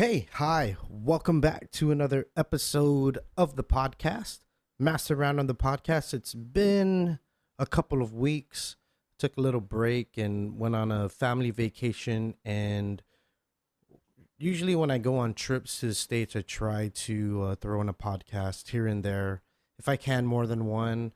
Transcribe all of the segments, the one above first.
Hey, hi, welcome back to another episode of the podcast. Master Round on the podcast. It's been a couple of weeks. Took a little break and went on a family vacation. And usually, when I go on trips to the States, I try to throw in a podcast here and there. If I can, more than one.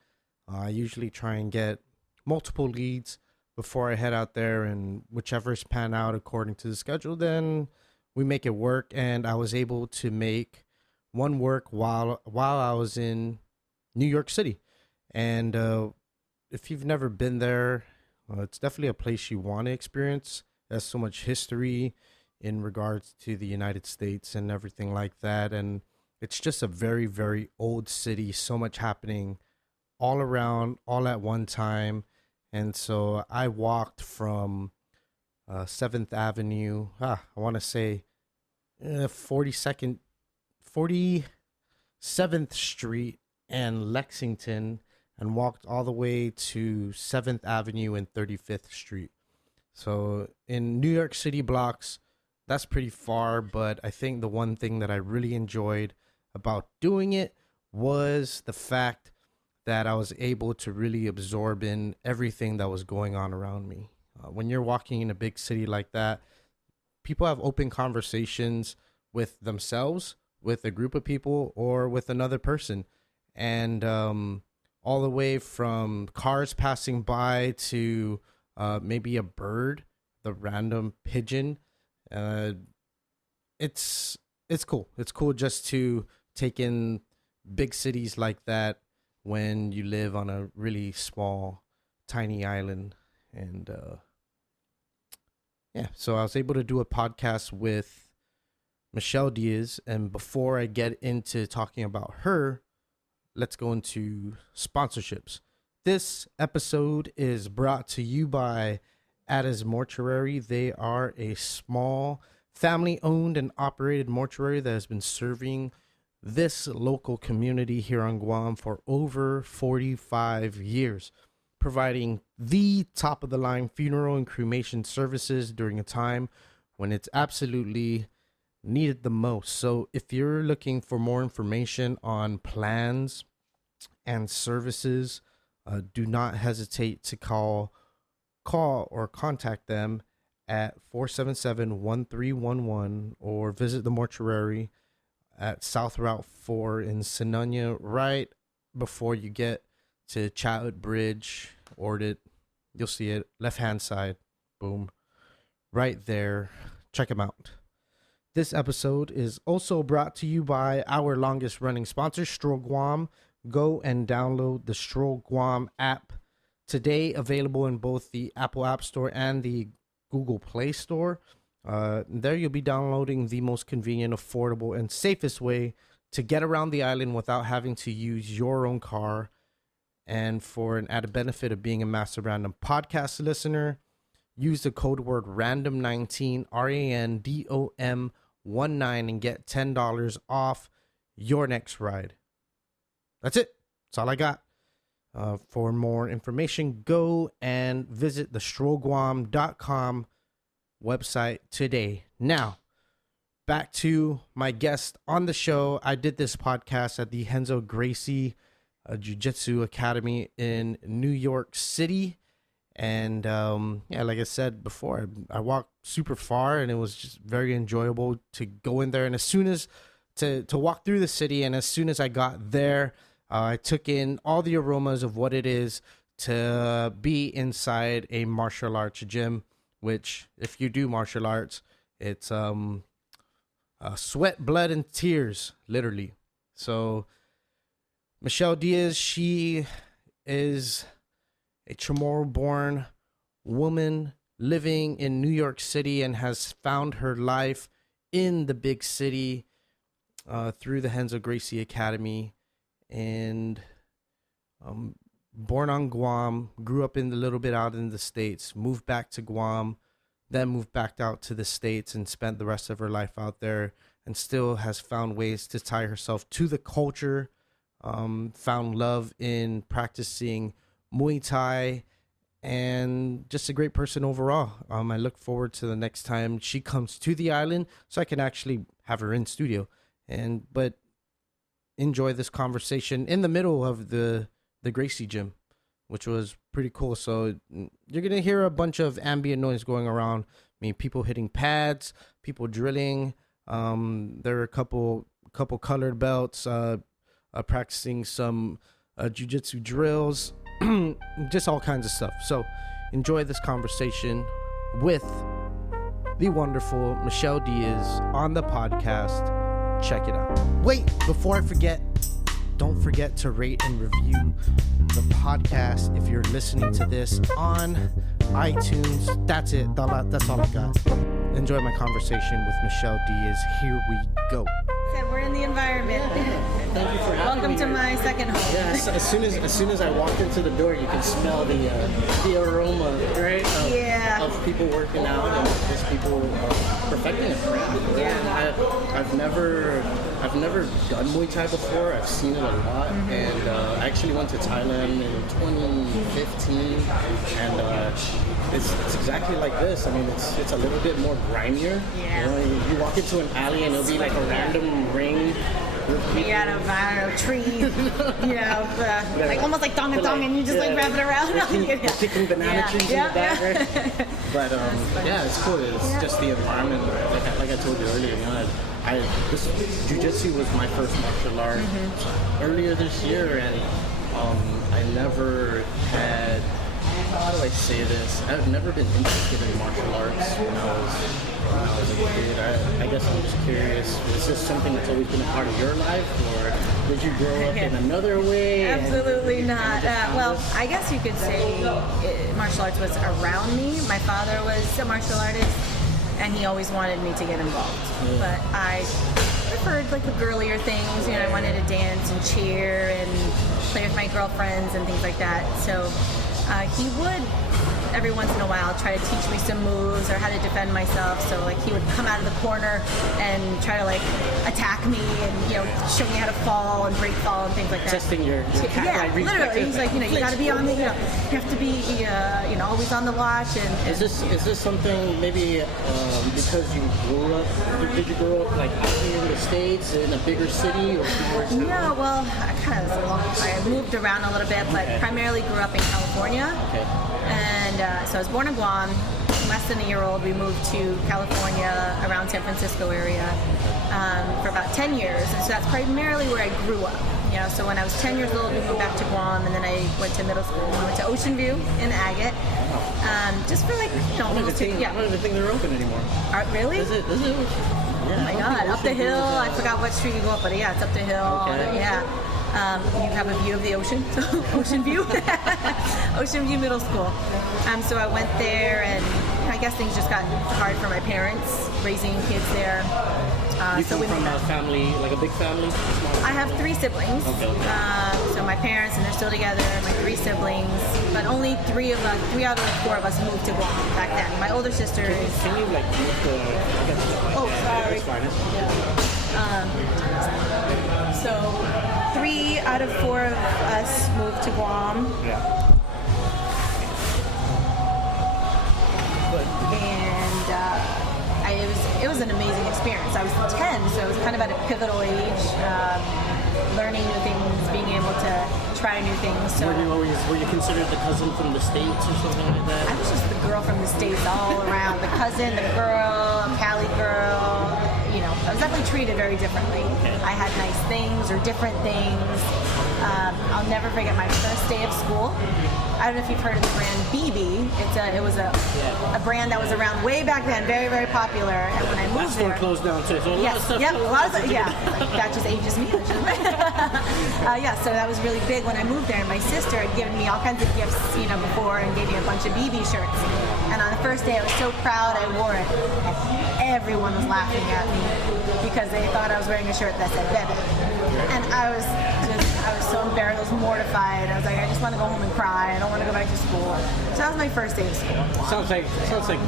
I usually try and get multiple leads before I head out there, and whichever's pan out according to the schedule, then we make it work. And I was able to make one work while I was in New York City. And if you've never been there, it's definitely a place you want to experience. It has so much history in regards to the United States and everything like that. And it's just a very, very old city. So much happening all around, all at one time. And so I walked from 7th Avenue, I want to say 42nd, 47th Street and Lexington, and walked all the way to 7th Avenue and 35th Street. So in New York City blocks, that's pretty far, but I think the one thing that I really enjoyed about doing it was the fact that I was able to really absorb in everything that was going on around me. When you're walking in a big city like that, people have open conversations with themselves, with a group of people, or with another person. And all the way from cars passing by to maybe a bird, the random pigeon. Uh, it's cool. It's cool just to take in big cities like that when you live on a really small, tiny island. And yeah, so I was able to do a podcast with Michelle Diaz. And before I get into talking about her, let's go into sponsorships. This episode is brought to you by Diaz Mortuary. They are a small, family-owned and operated mortuary that has been serving this local community here on Guam for over 45 years, providing the top-of-the-line funeral and cremation services during a time when it's absolutely needed the most. So if you're looking for more information on plans and services, do not hesitate to call or contact them at 477-1311 or visit the mortuary at South Route 4 in Sinania, right before you get to Chatwood Bridge. You'll see it, left-hand side, boom, right there. Check them out. This episode is also brought to you by our longest-running sponsor, Stroll Guam. Go and download the Stroll Guam app today, available in both the Apple App Store and the Google Play Store. There you'll be downloading the most convenient, affordable, and safest way to get around the island without having to use your own car. And for an added benefit of being a Master Random podcast listener, use the code word RANDOM19, RANDOM19, and get $10 off your next ride. That's it. That's all I got. For more information, go and visit the strollguam.com website today. Now, back to my guest on the show. I did this podcast at the Henzo Gracie Jiu-Jitsu Academy in New York City. And yeah, like I said before, I walked super far, and it was just very enjoyable to go in there. And as soon as to walk through the city, and as soon as I got there, I took in all the aromas of what it is to be inside a martial arts gym, which, if you do martial arts, it's sweat, blood, and tears, literally. So Michelle Diaz, she is a Chamorro-born woman living in New York City and has found her life in the big city through the Henzo Gracie Academy. And born on Guam, grew up in a little bit out in the States, moved back to Guam, then moved back out to the States and spent the rest of her life out there, and still has found ways to tie herself to the culture, found love in practicing Muay Thai and just a great person overall. I look forward to the next time she comes to the island so I can actually have her in studio. But enjoy this conversation in the middle of the Gracie gym, which was pretty cool. So you're going to hear a bunch of ambient noise going around. I mean, people hitting pads, people drilling. There are a couple colored belts, practicing some jiu-jitsu drills, just all kinds of stuff. So enjoy this conversation with the wonderful Michelle Diaz on the podcast. Check it out. Wait, before I forget, don't forget to rate and review the podcast if you're listening to this on iTunes. That's it. That's all I got. Enjoy my conversation with Michelle Diaz. Here we go. We're in the environment. Thank you for having me. Welcome to my second home. Yes, as soon as I walked into the door, you can smell the aroma, right? Of people working out and just people perfecting a craft. Yeah. I've never done Muay Thai before. I've seen it a lot, and I actually went to Thailand in 2015, and it's exactly like this. I mean, it's a little bit more grimier. Yeah. You know, you walk into an alley and it'll be like a random ring. Made out of, I don't know, trees, like almost like dong and you just like wrap it around. Kicking banana trees in the back, right? But it's cool. It's just the environment. Like I told you earlier, this jiu-jitsu was my first martial art earlier this year, and I never had. How do I say this? I've never been interested in martial arts when I was a kid. I guess I'm just curious, is this something that's always been a part of your life, or did you grow up in another way? Absolutely not. Well, I guess you could say martial arts was around me. My father was a martial artist, and he always wanted me to get involved. But I preferred like the girlier things. I wanted to dance and cheer and play with my girlfriends and things like that. So he would every once in a while try to teach me some moves or how to defend myself. So like he would come out of the corner and try to like attack me and show me how to fall and break fall and things like that. Testing your cat-like reflexes. Literally. He's like, you got to be on the, you have to be always on the watch. And is this something maybe because you grew up? Did you grow up like out here in the States in a bigger city or somewhere? No, well, I moved around a little bit, but primarily grew up in California. Okay. And so I was born in Guam. Less than a year old, we moved to California around San Francisco area for about 10 years. And so that's primarily where I grew up. So when I was 10 years old, we moved back to Guam, and then I went to middle school. I went to Ocean View in Agate. Just for like, I don't even think they're open anymore. Really? Is it? Oh my God, up the hill. I forgot what street you go up, but yeah, it's up the hill. Okay. Yeah. You have a view of the ocean, Ocean View, Ocean View Middle School. So I went there, and I guess things just got hard for my parents raising kids there. You come from a family, like a big family? I have 3 siblings. Okay. So my parents, and they're still together, my 3 siblings, but only 3 out of 4 of us moved to Guam back then. My older sister is... Can you like move the... Oh, sorry. It's fine. So 3 out of 4 of us moved to Guam. Yeah. And it was an amazing experience. I was 10, so it was kind of at a pivotal age, learning new things, being able to try new things. So were you considered the cousin from the States or something like that? I was just the girl from the States all around. The cousin, the girl, Cali girl. I was definitely treated very differently. Okay. I had nice things or different things. I'll never forget my first day of school. I don't know if you've heard of the brand BB. It was a brand that was around way back then, very, very popular. And when I moved there, that store closed down too. So a lot of stuff. That just ages me. So that was really big when I moved there. And my sister had given me all kinds of gifts, before, and gave me a bunch of BB shirts. And on the first day, I was so proud I wore it. And everyone was laughing at me because they thought I was wearing a shirt that said Bebe. And I was so embarrassed. I was mortified. I was like, I just want to go home and cry. I don't want to go back to school. So that was my first day of school. Sounds like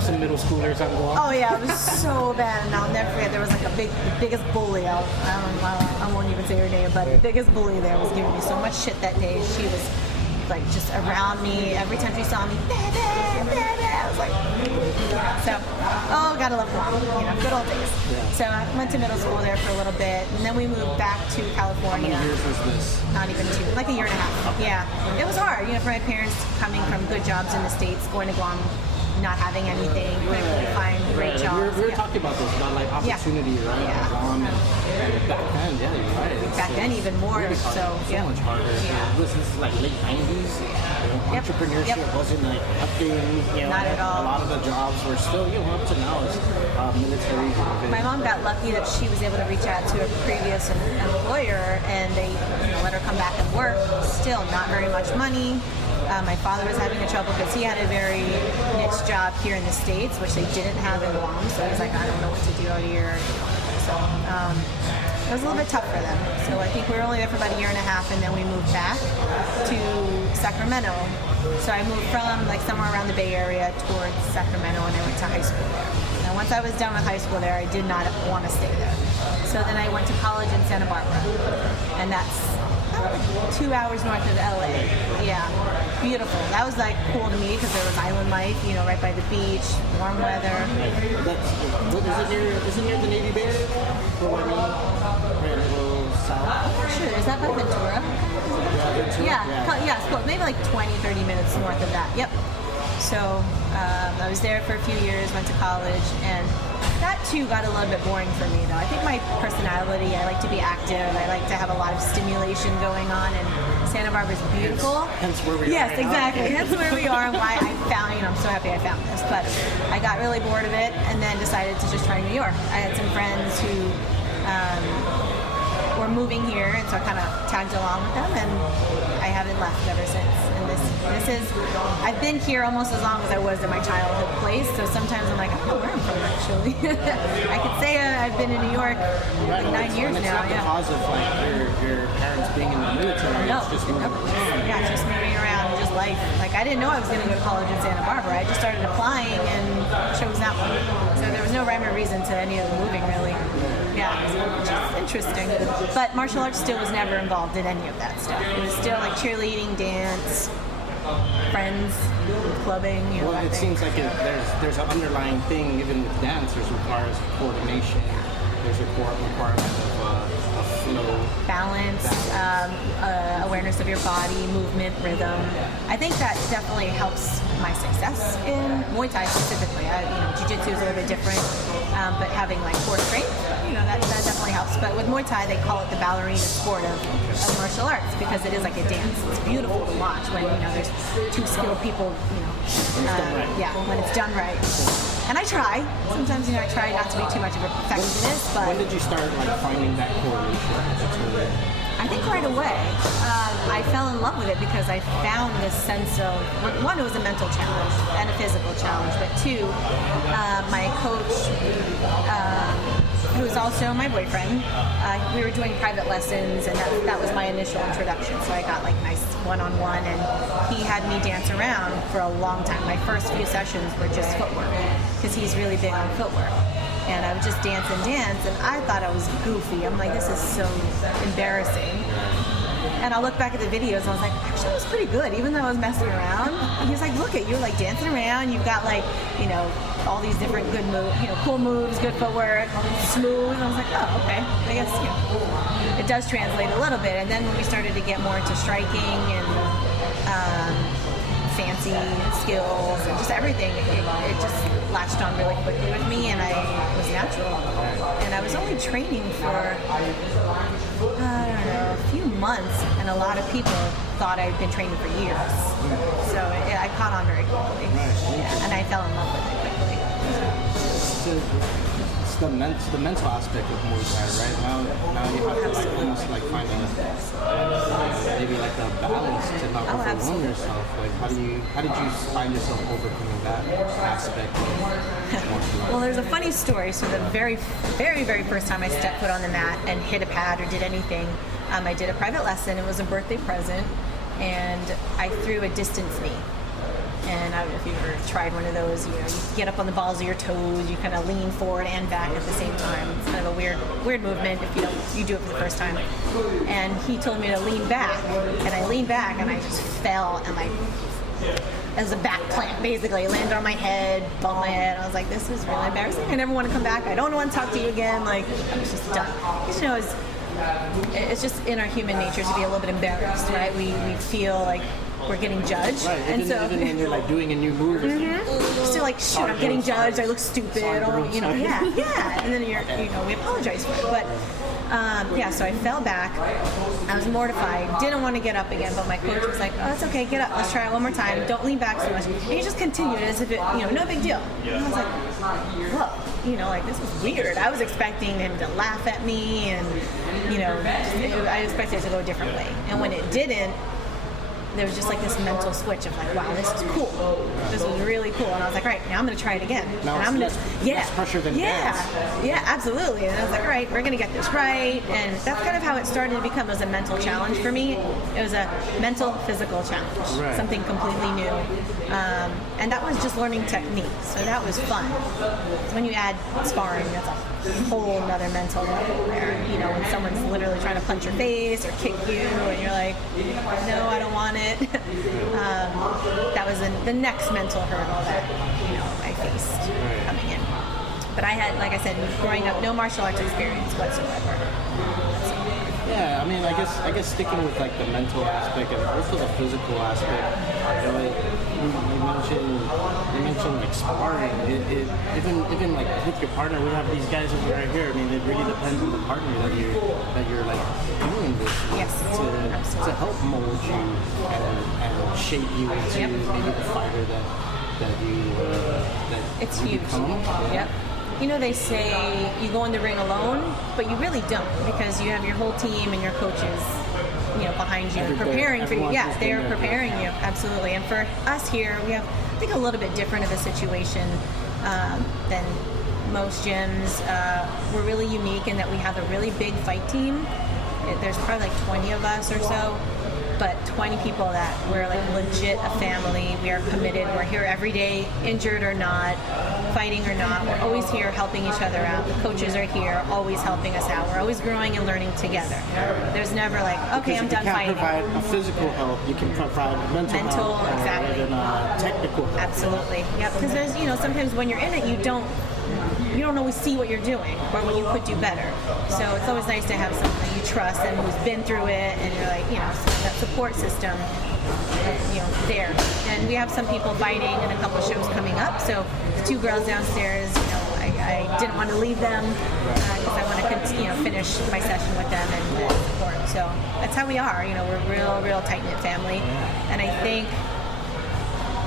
some middle schoolers on Guam. Oh yeah, it was so bad. And I'll never forget, there was like the biggest bully. I won't even say her name, but the biggest bully there was giving me so much shit that day. She was like just around me. Every time she saw me, I was like, so, gotta love Guam, good old days. Yeah. So I went to middle school there for a little bit, and then we moved back to California. How many years was this? Not even 2, like a year and a half. Okay. Yeah, it was hard, for my parents coming from good jobs in the States, going to Guam, not having anything, couldn't really find great jobs. We were talking about this, about like opportunity, right? Yeah. Guam, and back then, yeah, you're right. Back then, even more. Really hard, so much harder. Yeah. This is like late 90s. Entrepreneurship wasn't like a thing. Not at all. A lot of the jobs were still, up to now, is military. My mom got lucky that she was able to reach out to a previous employer, and they let her come back and work. Still, not very much money. My father was having trouble because he had a very niche job here in the States, which they didn't have in Guam. So he was like, I don't know what to do out here. So it was a little bit tough for them. So I think we were only there for about a year and a half, and then we moved back to Sacramento. So I moved from like somewhere around the Bay Area towards Sacramento, and I went to high school there. And once I was done with high school there, I did not want to stay there. So then I went to college in Santa Barbara, and that's 2 hours north of LA. Yeah, beautiful. That was like cool to me because there was island life, right by the beach, warm weather. Is it near the Navy base? Right a little south? Sure, is that by Ventura? Yeah, it's close. Maybe like 20, 30 minutes north of that. Yep. So I was there for a few years, went to college, and that too got a little bit boring for me though. I think my personality, I like to be active, I like to have a lot of stimulation going on, and Santa Barbara is beautiful. Hence where we are. Yes, exactly. That's where we are, and why I found, I'm so happy I found this. But I got really bored of it and then decided to just try New York. I had some friends who were moving here, and so I kind of tagged along with them, and I haven't left ever since. And this is, I've been here almost as long as I was in my childhood place, so sometimes I'm like, I don't know where I'm from actually. I could say I've been in New York like 9 years now. It's not because of like your parents being in the military. No, it's just moving around. Yeah, just moving around, just life. Like I didn't know I was going to go to college in Santa Barbara. I just started applying and chose that one. So there was no rhyme or reason to any of the moving really. Yeah, which is interesting. But martial arts still was never involved in any of that stuff. It was still like cheerleading, dance, friends, clubbing. Well, it seems like there's an underlying thing even with dance. There's requires coordination. There's a requirement of flow, balance, awareness of your body, movement, rhythm. I think that definitely helps my success in Muay Thai specifically. Jiu-Jitsu is a little bit different, but having like core strength, that definitely helps. But with Muay Thai, they call it the ballerina sport of martial arts because it is like a dance. It's beautiful to watch when there's two skilled people. When it's done right. And I try. Sometimes I try not to be too much of a perfectionist. But when did you start finding that correlation? I think right away. I fell in love with it because I found this sense of, one, it was a mental challenge and a physical challenge, but two, my coach, who was also my boyfriend, we were doing private lessons, and that was my initial introduction. So I got like nice one-on-one, and he had me dance around for a long time. My first few sessions were just footwork because he's really big on footwork. And I would just dance and dance, and I thought I was goofy. I'm like, this is so embarrassing. And I look back at the videos, and I was like, actually, it was pretty good, even though I was messing around. And he's like, look at you, like dancing around. You've got like, all these different good moves, cool moves, good footwork, smooth. And I was like, oh, okay. I guess it does translate a little bit. And then when we started to get more into striking and fancy skills and just everything, it just latched on really quickly with me, and I was natural. And I was only training for, a few months, and a lot of people thought I'd been training for years. So I caught on very quickly, and I fell in love with it quickly. It's the mental aspect of Muay Thai, right? Now you have to almost find maybe like a balance to not overwhelm yourself. Like how did you find yourself overcoming that aspect of martial arts? Well, there's a funny story. So the very, very, very first time I stepped foot on the mat and hit a pad or did anything, I did a private lesson. It was a birthday present, and I threw a distance knee. And I don't know if you've ever tried one of those, you get up on the balls of your toes, you kind of lean forward and back at the same time. It's kind of a weird weird movement if you do it for the first time. And he told me to lean back, and I leaned back, and I just fell, and as a back plant, basically. I landed on my head, bumped my head. I was like, this is really embarrassing. I never want to come back. I don't want to talk to you again. Like, I was just done. Because, you know, it's just in our human nature to be a little bit embarrassed, right? We feel like we're getting judged. Right, and even when you're like doing a new move. Just feel like, shoot, I'm getting judged. I look stupid. Or, you know, yeah. And then we apologize for it. But, so I fell back. I was mortified. Didn't want to get up again, but my coach was like, "Oh, it's okay. Get up. Let's try it one more time. Don't lean back so much." And he just continued as if it, no big deal. And I was like, "Whoa, this was weird." I was expecting him to laugh at me, and I expected it to go a different way. And when it didn't, there was just like this mental switch of like, wow, this is cool. This was really cool. And I was like, right, now I'm going to try it again. Now and less pressure than dance. Yeah, absolutely. And I was like, all right, we're going to get this right. And that's kind of how it started to become as a mental challenge for me. It was a mental, physical challenge, something completely new. And that was just learning technique. So that was fun. When you add sparring, that's a whole nother mental level there. When someone's literally trying to punch your face or kick you, and you're like, no, I don't want it. That was the next mental hurdle that I faced coming in. But I had, like I said, growing up, no martial arts experience whatsoever. Yeah, I mean, I guess sticking with like the mental aspect and also the physical aspect. You mentioned like sparring. Even like with your partner, we have these guys over right here. I mean, it really depends on the partner that you're like doing this with to help mold you and shape you into maybe the fighter that it's you huge. become. Yep. They say you go in the ring alone, but you really don't, because you have your whole team and your coaches, behind you, preparing for you. Yeah, they are preparing you, absolutely. And for us here, we have, I think, a little bit different of a situation than most gyms. We're really unique in that we have a really big fight team. There's probably like 20 of us or so, but 20 people that we're like legit a family. We are committed. We're here every day, injured or not, fighting or not. We're always here helping each other out. The coaches are here, always helping us out. We're always growing and learning together. There's never like, okay, I'm done fighting. You can provide a physical help. You can provide mental help. Exactly. And technical help. Absolutely. Yep. Because there's, sometimes when you're in it, you don't always see what you're doing or what you could do better. So it's always nice to have someone that you trust and who's been through it, and you're like, that support system, there. And we have some people fighting and a couple shows coming up. So the two girls downstairs, I didn't want to leave them because I want to continue, finish my session with them and support. So that's how we are. We're real tight-knit family. And I think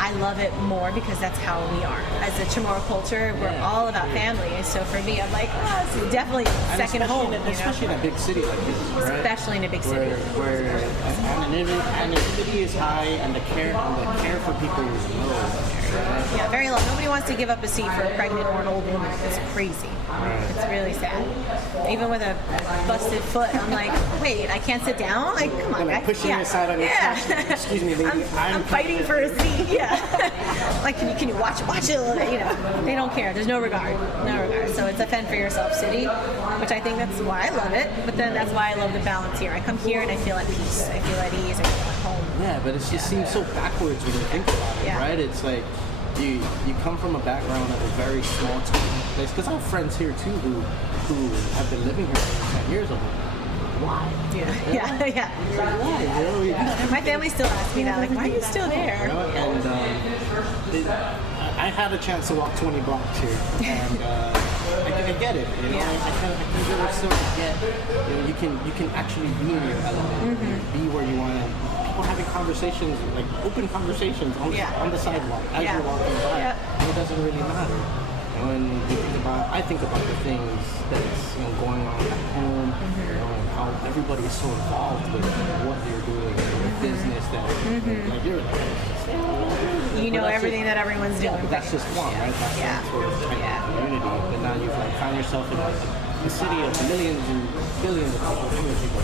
I love it more because that's how we are. As a Chamorro culture, we're all about family. So for me, I'm like, it's definitely second home. Especially in a big city like this, right? Especially in a big city. Where anonymity is high and the care for people is low. Right? Yeah, very low. Nobody wants to give up a seat for a pregnant or an old woman. It's crazy. Right. It's really sad. Even with a busted foot, I'm like, wait, I can't sit down? Like, come on, guys. Pushing aside on your couch. Excuse me, lady. I'm fighting for a seat. Yeah. Like, can you watch it a little bit? They don't care. There's no regard. So it's a fend for yourself city, which I think that's why I love it. But then that's why I love the balance here. I come here and I feel at peace. I feel at ease. I feel at home. Yeah, but it just seems so backwards when you think about it, right? It's like you come from a background of a very small town place. Because I have friends here too who have been living here for 10 years. I'm like, why? Yeah. Why? My family still asks me that, like, why are you still there? And I had a chance to walk 20 blocks here, and I get it. I can really still get. You can actually be in your element, be where you want to. People having conversations, like open conversations on the sidewalk as you're walking by. And it doesn't really matter. When I think about the things that's going on at home, and how everybody is so involved with what they're doing, the business that like you're everything that everyone's doing. But that's just one, right? That's sort of tight community. But now you've found yourself in a city of millions and billions of people.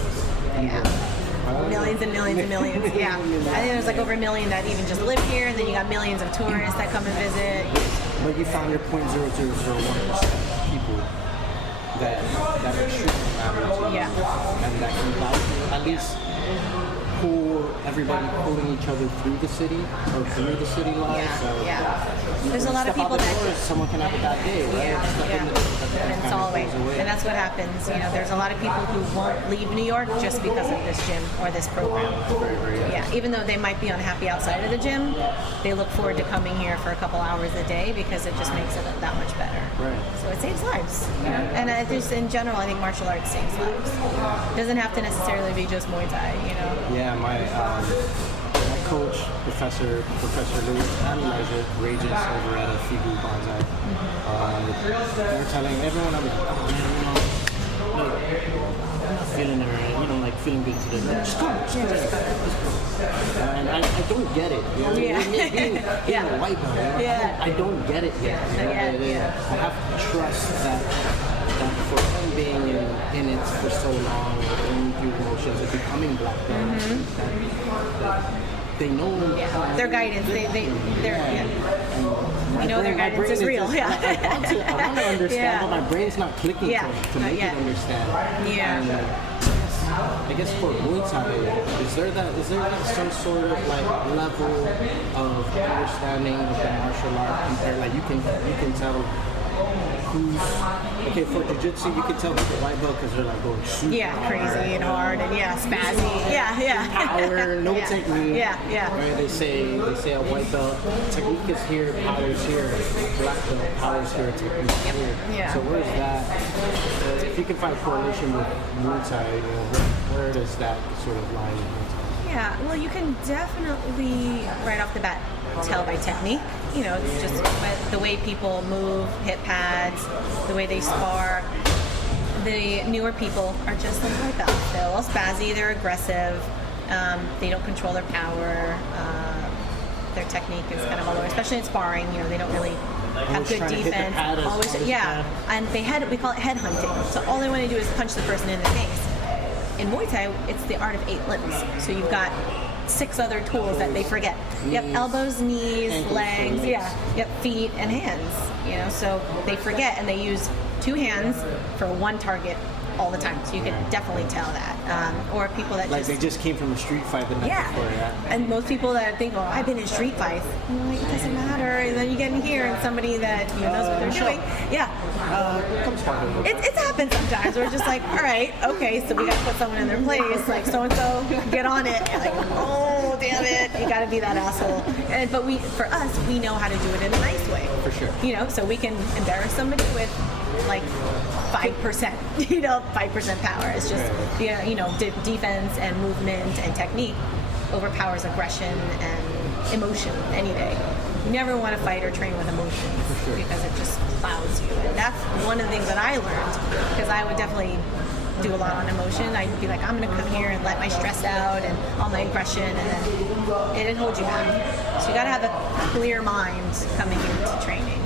Millions and millions and millions. Yeah. I think there's like over 1 million that even just live here, and then you got millions of tourists that come and visit. But you found your 0.0001% people that extremely matter to you, and that can guide you, at least everybody pulling each other through the city or through the city life. There's a lot of people that someone can have a bad day, right? And it's all away. And that's what happens. You know, there's a lot of people who won't leave New York just because of this gym or this program. Even though they might be unhappy outside of the gym, they look forward to coming here for a couple hours a day because it just makes it that much better. Right. So it saves lives. You know? And just in general, I think martial arts saves lives. It doesn't have to necessarily be just Muay Thai, you know. Yeah, my coach, Professor Lewis and Elijah Rages over at a Figu Bonsai. They were telling everyone, I'm not feeling it right, like feeling good today. Just go. And I don't get it. You know? Being a white belt, I don't get it yet. I have to trust that for him being in it for so long, going through emotions and becoming black belts, that they know their guidance. They're you know their guidance is real. I want to understand, but my brain's not clicking to make it understand. I guess for Muay Thai, is there some sort of like level of understanding of the martial art compared? Like you can tell who's okay for jiu-jitsu. You can tell who's a white belt because they're like going super crazy and hard and spazzy. Power, no technique. Right? They say a white belt technique is here, power is here. Black belt, power is here, technique is here. So where's that? If you can find correlation with Muay Thai, where does that sort of lie in Muay Thai? Yeah, well, you can definitely right off the bat tell by technique. Just the way people move, hit pads, the way they spar. The newer people are just like white belts. They're a little spazzy, they're aggressive, they don't control their power, their technique is kind of all over, especially in sparring. They don't really have good defense. And we call it head hunting. So all they want to do is punch the person in the face. In Muay Thai, it's the art of 8 limbs. So you've got 6 other tools that they forget. Yep, elbows, knees, legs, feet and hands. So they forget and they use 2 hands for 1 target all the time. So you can definitely tell that. Or people that they just came from a street fight the night before. And most people that think, I've been in street fights, it doesn't matter. And then you get in here and somebody that knows what they're doing. It's happened sometimes. We're just like, all right, okay, so we got to put someone in their place. Like so and so, get on it. And like, oh damn it, you got to be that asshole. But for us, we know how to do it in a nice way. For sure. So we can embarrass somebody with like 5%, 5% power. It's just, defense and movement and technique overpowers aggression and emotion any day. You never want to fight or train with emotions because it just clouds you. And that's one of the things that I learned because I would definitely do a lot on emotion. I'd be like, I'm going to come here and let my stress out and all my aggression, and then it didn't hold you back. So you got to have a clear mind coming into training.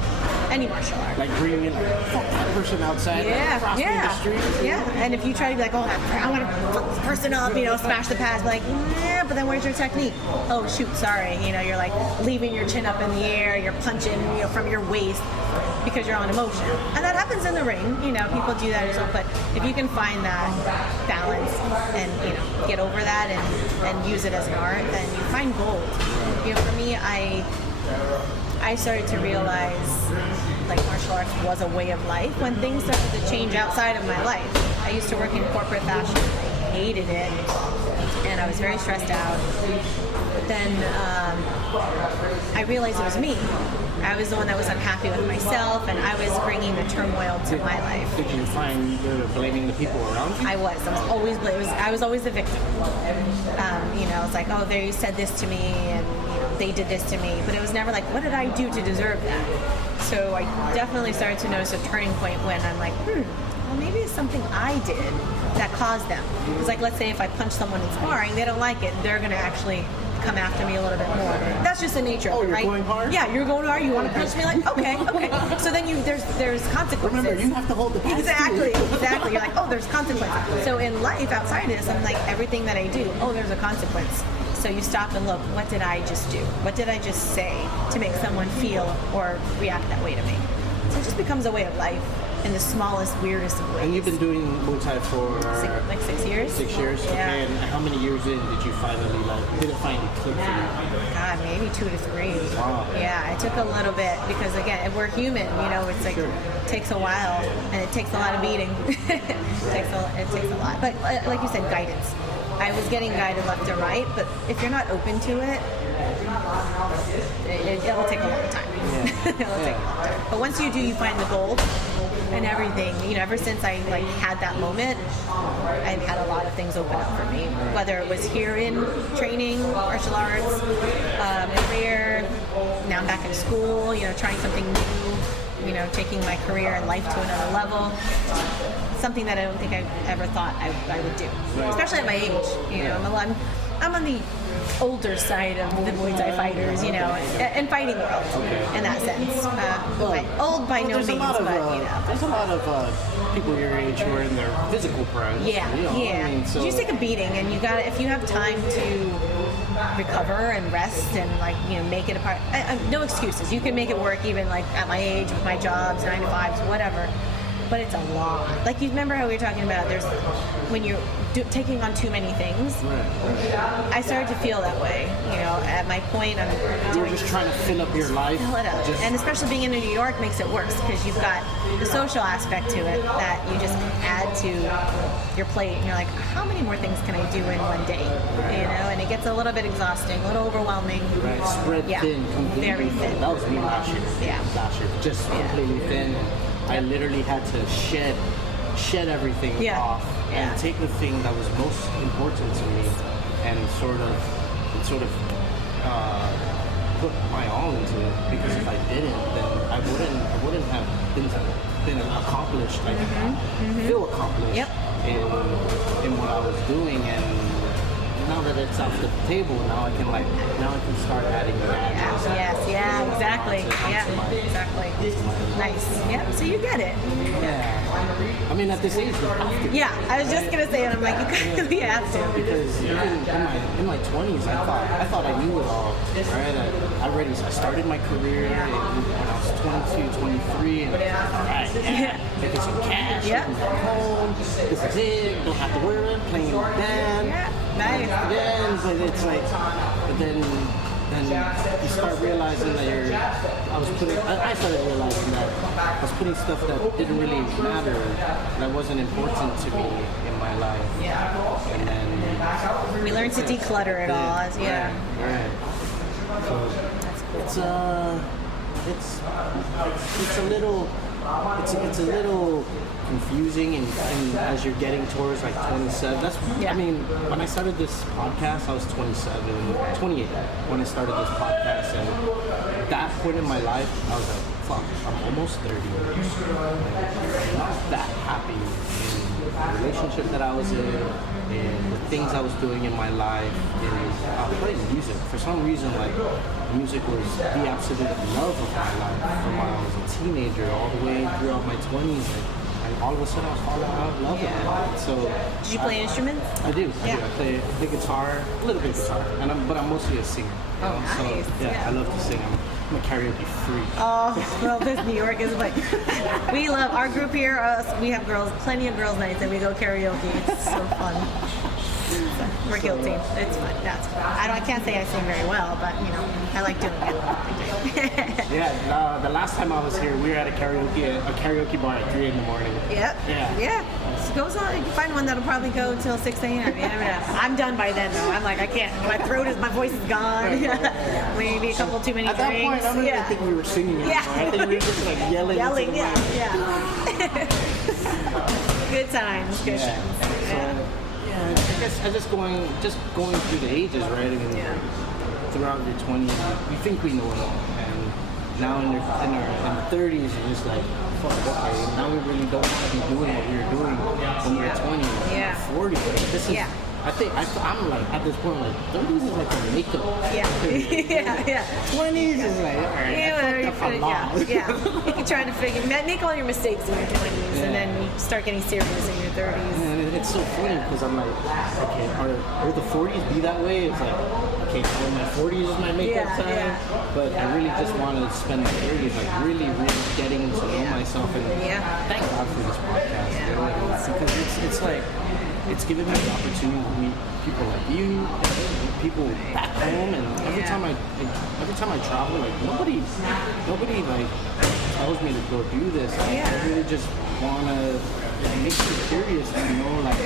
Any martial art. Like bringing in fuck that person outside, crossing the street. And if you try to be like, I want to fuck this person up, smash the pads, like, but then where's your technique? Oh shoot, sorry. You're like leaving your chin up in the air, you're punching, from your waist because you're on emotion. And that happens in the ring, people do that as well. But if you can find that balance and, get over that and use it as an art, then you find gold. For me, I started to realize like martial arts was a way of life when things started to change outside of my life. I used to work in corporate fashion. I hated it, and I was very stressed out. But then I realized it was me. I was the one that was unhappy with myself, and I was bringing the turmoil to my life. Did you find you were blaming the people around you? I was always the victim. It's like, they said this to me, and they did this to me, but it was never like, what did I do to deserve that? So I definitely started to notice a turning point when I'm like, well, maybe it's something I did that caused them. It's like, let's say if I punch someone in sparring, they don't like it, they're going to actually come after me a little bit more. That's just the nature of it, right? You're going hard? Yeah, you're going hard. You want to punch me? Like, okay. So then there's consequences. Remember, you have to hold the pads. Exactly. You're like, there's consequences. So in life, outside of this, I'm like, everything that I do, there's a consequence. So you stop and look, what did I just do? What did I just say to make someone feel or react that way to me? So it just becomes a way of life. in the smallest, weirdest of ways. And you've been doing Muay Thai for like 6 years. 6 years. Yeah. Okay. And how many years in did you finally did it finally click for you? God, maybe 2 to 3. Wow. Yeah, it took a little bit because again, we're human. It's like Sure. it takes a while and it takes a lot of beating. it takes a lot. But like you said, guidance. I was getting guided left and right, but if you're not open to it, it'll take a long time. Yeah. It'll take a long time. But once you do, you find the gold and everything. Ever since I had that moment, I've had a lot of things open up for me. Whether it was here in training, martial arts, career. Now I'm back in school. Trying something new. Taking my career and life to another level. Something that I don't think I ever thought I would do, especially at my age. I'm on the older side of the Muay Thai fighters, and fighting world in that sense. Old by no means, there's a lot of people your age who are in their physical prime. Yeah. I mean, so You just take a beating, and if you have time to recover and rest and make it a part. No excuses. You can make it work even at my age with my jobs, 9 to 5s, whatever. But it's a lot. You remember how we were talking about when you're taking on too many things. Right. I started to feel that way. At my point, You're just trying to fill up your life. Fill it up. And especially being in New York makes it worse because you've got the social aspect to it that you just add to your plate. And you're like, how many more things can I do in one day? And it gets a little bit exhausting, a little overwhelming. Right. Spread thin, completely. Very thin. That was me last year. Yeah. Last year, just completely thin. I literally had to shed everything off and take the thing that was most important to me and sort of put my all into it, because if I didn't, then I wouldn't have been accomplished, feel accomplished in what I was doing. And now that it's off the table, now I can start adding badges. Yes, exactly. Exactly. Nice. Yep. So you get it. Yeah. I mean, at this age, you have to. Yeah, I was just gonna say it. I'm like, you have to. Because even in my 20s, I thought I knew it all. Right? I started my career when I was 22, 23, and all right, making some cash. I'm back home. This is it. Don't have to worry about it. Playing in the band. Yeah. Nice. But it's but then you start realizing that I started realizing that I was putting stuff that didn't really matter, that wasn't important to me in my life. And then we learn to declutter it all. Right. So it's a little confusing, and as you're getting towards 27. I mean, when I started this podcast, I was 28 when I started this podcast, and at that point in my life, I was like, fuck, I'm almost 30. I'm not that happy in the relationship that I was in, and the things I was doing in my life, and playing music. For some reason, music was the absolute love of my life from when I was a teenager all the way throughout my 20s. And all of a sudden, I was falling out of love with it. So, did you play instruments? I do. I play the guitar, a little bit of guitar, but I'm mostly a singer. Oh, nice. So, I love to sing. I'm a karaoke freak. Oh, well, this New York is we love our group here. We have plenty of girls' nights, and we go karaoke. It's so fun. We're guilty. It's fun. That's fun. I can't say I sing very well, but I like doing it. The last time I was here, we were at a karaoke bar at 3 in the morning. Yep. Yeah. So goes on. You can find one that'll probably go till 6 a.m. You never know. I'm done by then, though. I'm like, I can't. My voice is gone. Maybe a couple too many at drinks. That point, I don't even think we were singing anymore. I think we were just yelling. Yelling. Good times. Good times. I guess I just going through the ages, right? I mean, throughout your 20s, you think we know it all, and now in our 30s, you're just like, fuck, okay, now we really don't want to be doing what we were doing when we were 20, 40. I'm like at this point like 30s is like a makeup. Yeah. 20s is like alright. You can try to make all your mistakes in your 20s, and then you start getting serious in your 30s. And it's so funny because I'm like, okay, are the 40s be that way? It's like, okay, so my 40s is my makeup time, but I really just want to spend my 30s like really getting to know myself, and thank God for this podcast. You know? Because it's like, it's given me the opportunity to meet people like you, people back home, and every time I travel, like nobody like tells me to go do this. I really just wanna make you curious to know like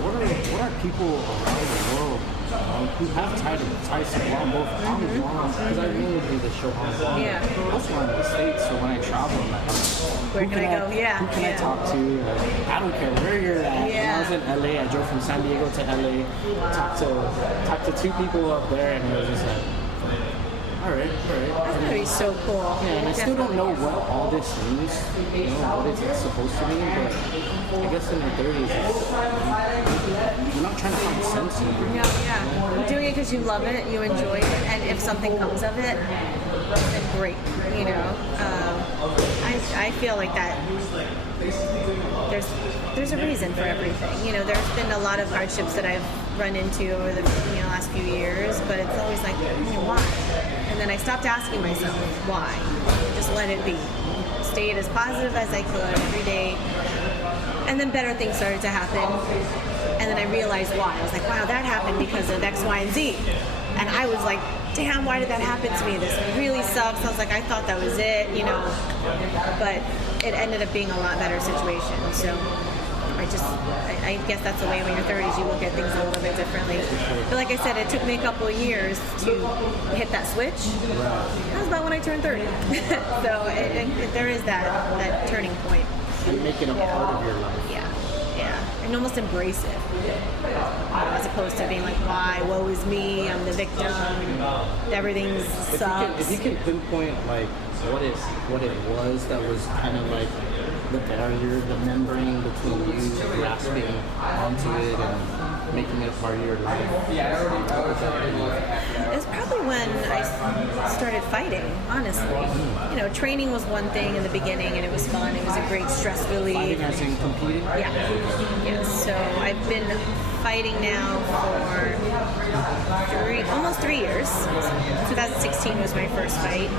what are people around the world who have ties to Guam, both on Guam, because I really do the show on Guam. Also on the States, so when I travel, I'm like, where can I go? Who can I talk to? Like, I don't care where you're at. When I was in LA, I drove from San Diego to LA, talked to 2 people up there, and it was just like, all right. That's gonna be so cool. Yeah, and I still don't know what all this means, what it's supposed to mean, but I guess in your 30s, you're not trying to find sense in it. Yeah. You're doing it because you love it, you enjoy it, and if something comes of it, then great. You know, I feel like that. There's a reason for everything. You know, there's been a lot of hardships that I've run into over the last few years, but it's always like, why? And then I stopped asking myself why. Just let it be. Stayed as positive as I could every day, and then better things started to happen. And then I realized why. I was like, wow, that happened because of X, Y, and Z. And I was like, damn, why did that happen to me? This really sucks. I was like, I thought that was it, but it ended up being a lot better situation. So I guess that's the way when you're 30s, you look at things a little bit differently. But like I said, it took me a couple of years to hit that switch. That was about when I turned 30. So there is that turning point. And make it a part of your life. Yeah. And almost embrace it. As opposed to being like, why, woe is me, I'm the victim, everything sucks. If you can pinpoint like what it was that was kind of like the barrier, the membrane between you grasping onto it and making it a part of your life. It's probably when I started fighting, honestly. Training was one thing in the beginning, and it was fun. It was a great stress relief. Fighting as in competing? Yeah. So I've been fighting now for almost 3 years. 2016 was my first fight,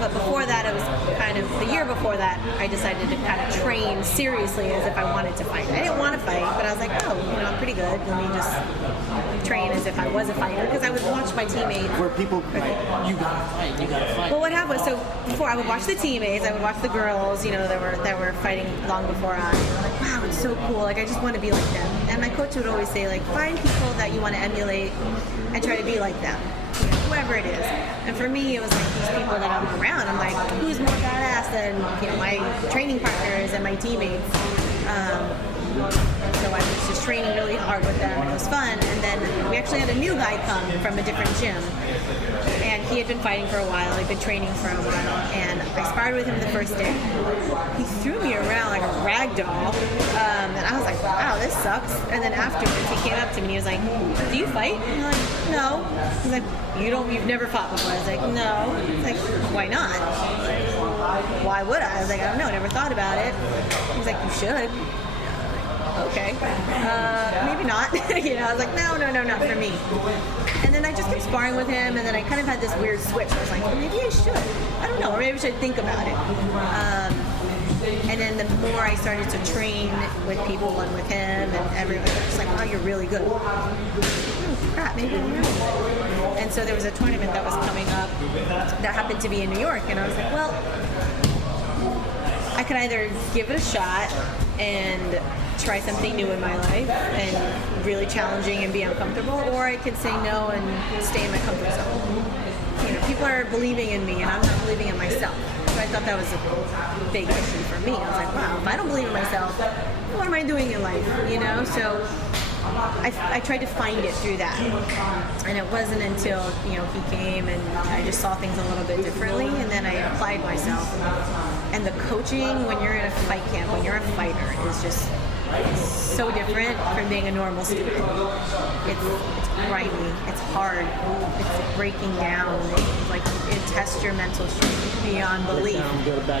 but before that, it was kind of the year before that. I decided to kind of train seriously as if I wanted to fight. I didn't want to fight, but I was like, I'm pretty good. Let me just train as if I was a fighter, because I would watch my teammates. Where people like, you gotta fight. Well, what happened? So before, I would watch the teammates, I would watch the girls, that were fighting long before I. I'm like, wow, it's so cool. Like, I just want to be like them. And my coach would always say, like, find people that you want to emulate and try to be like them. Whoever it is. And for me, it was like these people that I'm around. I'm like, who's more badass than my training partners and my teammates? So I was just training really hard with them. It was fun. And then we actually had a new guy come from a different gym. And he had been fighting for a while. He'd been training for a while. And I sparred with him the first day. He threw me around like a rag doll. And I was like, wow, this sucks. And then afterwards, he came up to me and he was like, do you fight? And I'm like, no. He's like, you've never fought before. I was like, no. He's like, why not? Why would I? I was like, I don't know. I never thought about it. He's like, you should. Okay, maybe not. I was like, no, not for me. And then I just kept sparring with him, and then I kind of had this weird switch. I was like, well, maybe I should. I don't know, or maybe I should think about it. And then the more I started to train with people and with him, and everyone was just like, wow, you're really good. Oh, crap, maybe I'm really good. And so there was a tournament that was coming up that happened to be in New York, and I was like, well, I could either give it a shot and try something new in my life and really challenging and be uncomfortable, or I could say no and stay in my comfort zone. People are believing in me and I'm not believing in myself. So I thought that was a big issue for me. I was like, wow, if I don't believe in myself, what am I doing in life? So I tried to find it through that. And it wasn't until, he came and I just saw things a little bit differently, and then I applied myself. And the coaching when you're in a fight camp, when you're a fighter, is just so different from being a normal student. It's grimy, it's hard, it's breaking down. It tests your mental strength beyond belief,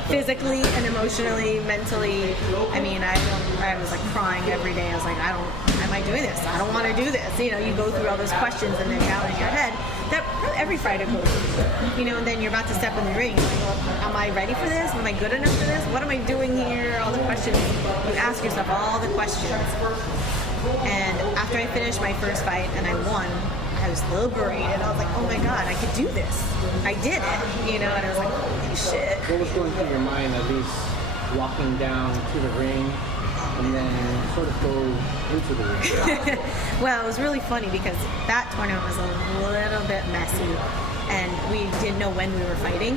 physically and emotionally, mentally. I mean, I was like crying every day. I was like, am I doing this? I don't want to do this. You know, you go through all those questions and then doubt in your head that every fighter goes through. You know, and then you're about to step in the ring. You're like, well, am I ready for this? Am I good enough for this? What am I doing here? All the questions. You ask yourself all the questions. And after I finished my first fight and I won, I was liberated. I was like, oh my God, I could do this. I did it, you know, and I was like, holy shit. What was going through your mind, at least walking down to the ring and then sort of go into the ring? Well, it was really funny because that tournament was a little bit messy and we didn't know when we were fighting,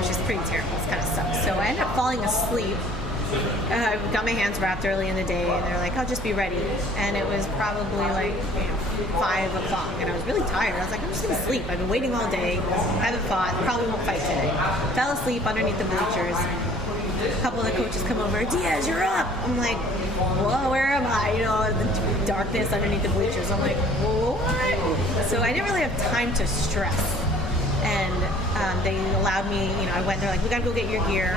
which is pretty terrible. It kind of sucks. So I ended up falling asleep. I got my hands wrapped early in the day and they're like, I'll just be ready. And it was probably like 5 o'clock and I was really tired. I was like, I'm just gonna sleep. I've been waiting all day, haven't fought, probably won't fight today. Fell asleep underneath the bleachers. A couple of the coaches come over, Diaz, you're up. I'm like, whoa, where am I? You know, the darkness underneath the bleachers. I'm like, what? So I didn't really have time to stress. And they allowed me, you know, I went, they're like, we gotta go get your gear.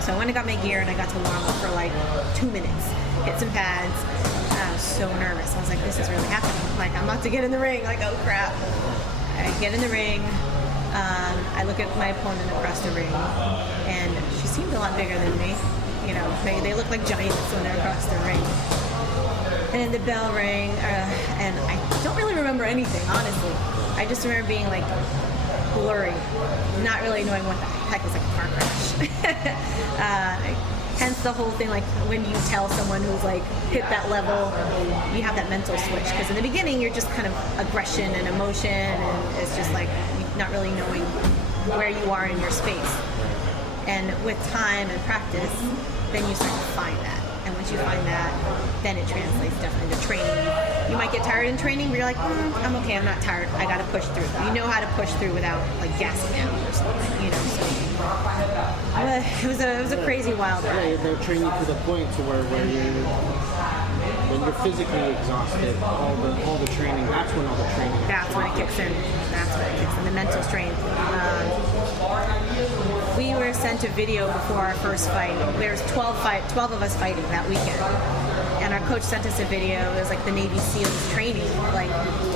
So I went and got my gear and I got to warm up for like 2 minutes, hit some pads. I was so nervous. I was like, this is really happening. Like, I'm about to get in the ring. Like, oh crap. I get in the ring. I look at my opponent across the ring and she seemed a lot bigger than me. You know, they look like giants when they're across the ring. And the bell rang, and I don't really remember anything, honestly. I just remember being like, blurry, not really knowing what the heck was like a car crash. Hence the whole thing, like when you tell someone who's like hit that level, you have that mental switch. Because in the beginning, you're just kind of aggression and emotion, and it's just like not really knowing where you are in your space. And with time and practice, then you start to find that. And once you find that, then it translates definitely to training. You might get tired in training, but you're like, I'm okay, I'm not tired. I gotta push through. You know how to push through without like gassing out or something, you know. So it was a crazy wild ride. Yeah, they'll train you to the point to where when you're physically exhausted, all the training, that's when all the training. That's when it kicks in. That's when it kicks in. The mental strength. We were sent a video before our first fight. There's 12 of us fighting that weekend. And our coach sent us a video. It was like the Navy SEALs training, like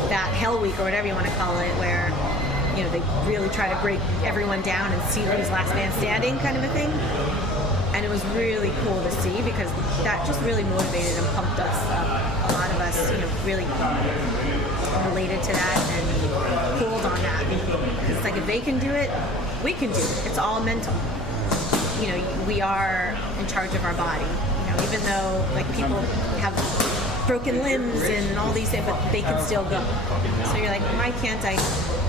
that Hell Week or whatever you want to call it, where, you know, they really try to break everyone down and see who's last man standing kind of a thing. And it was really cool to see because that just really motivated and pumped us up. A lot of us, you know, really related to that and pulled on that. It's like if they can do it, we can do it. It's all mental. You know, we are in charge of our body. You know, even though like people have broken limbs and all these things, but they can still go. So you're like, why can't I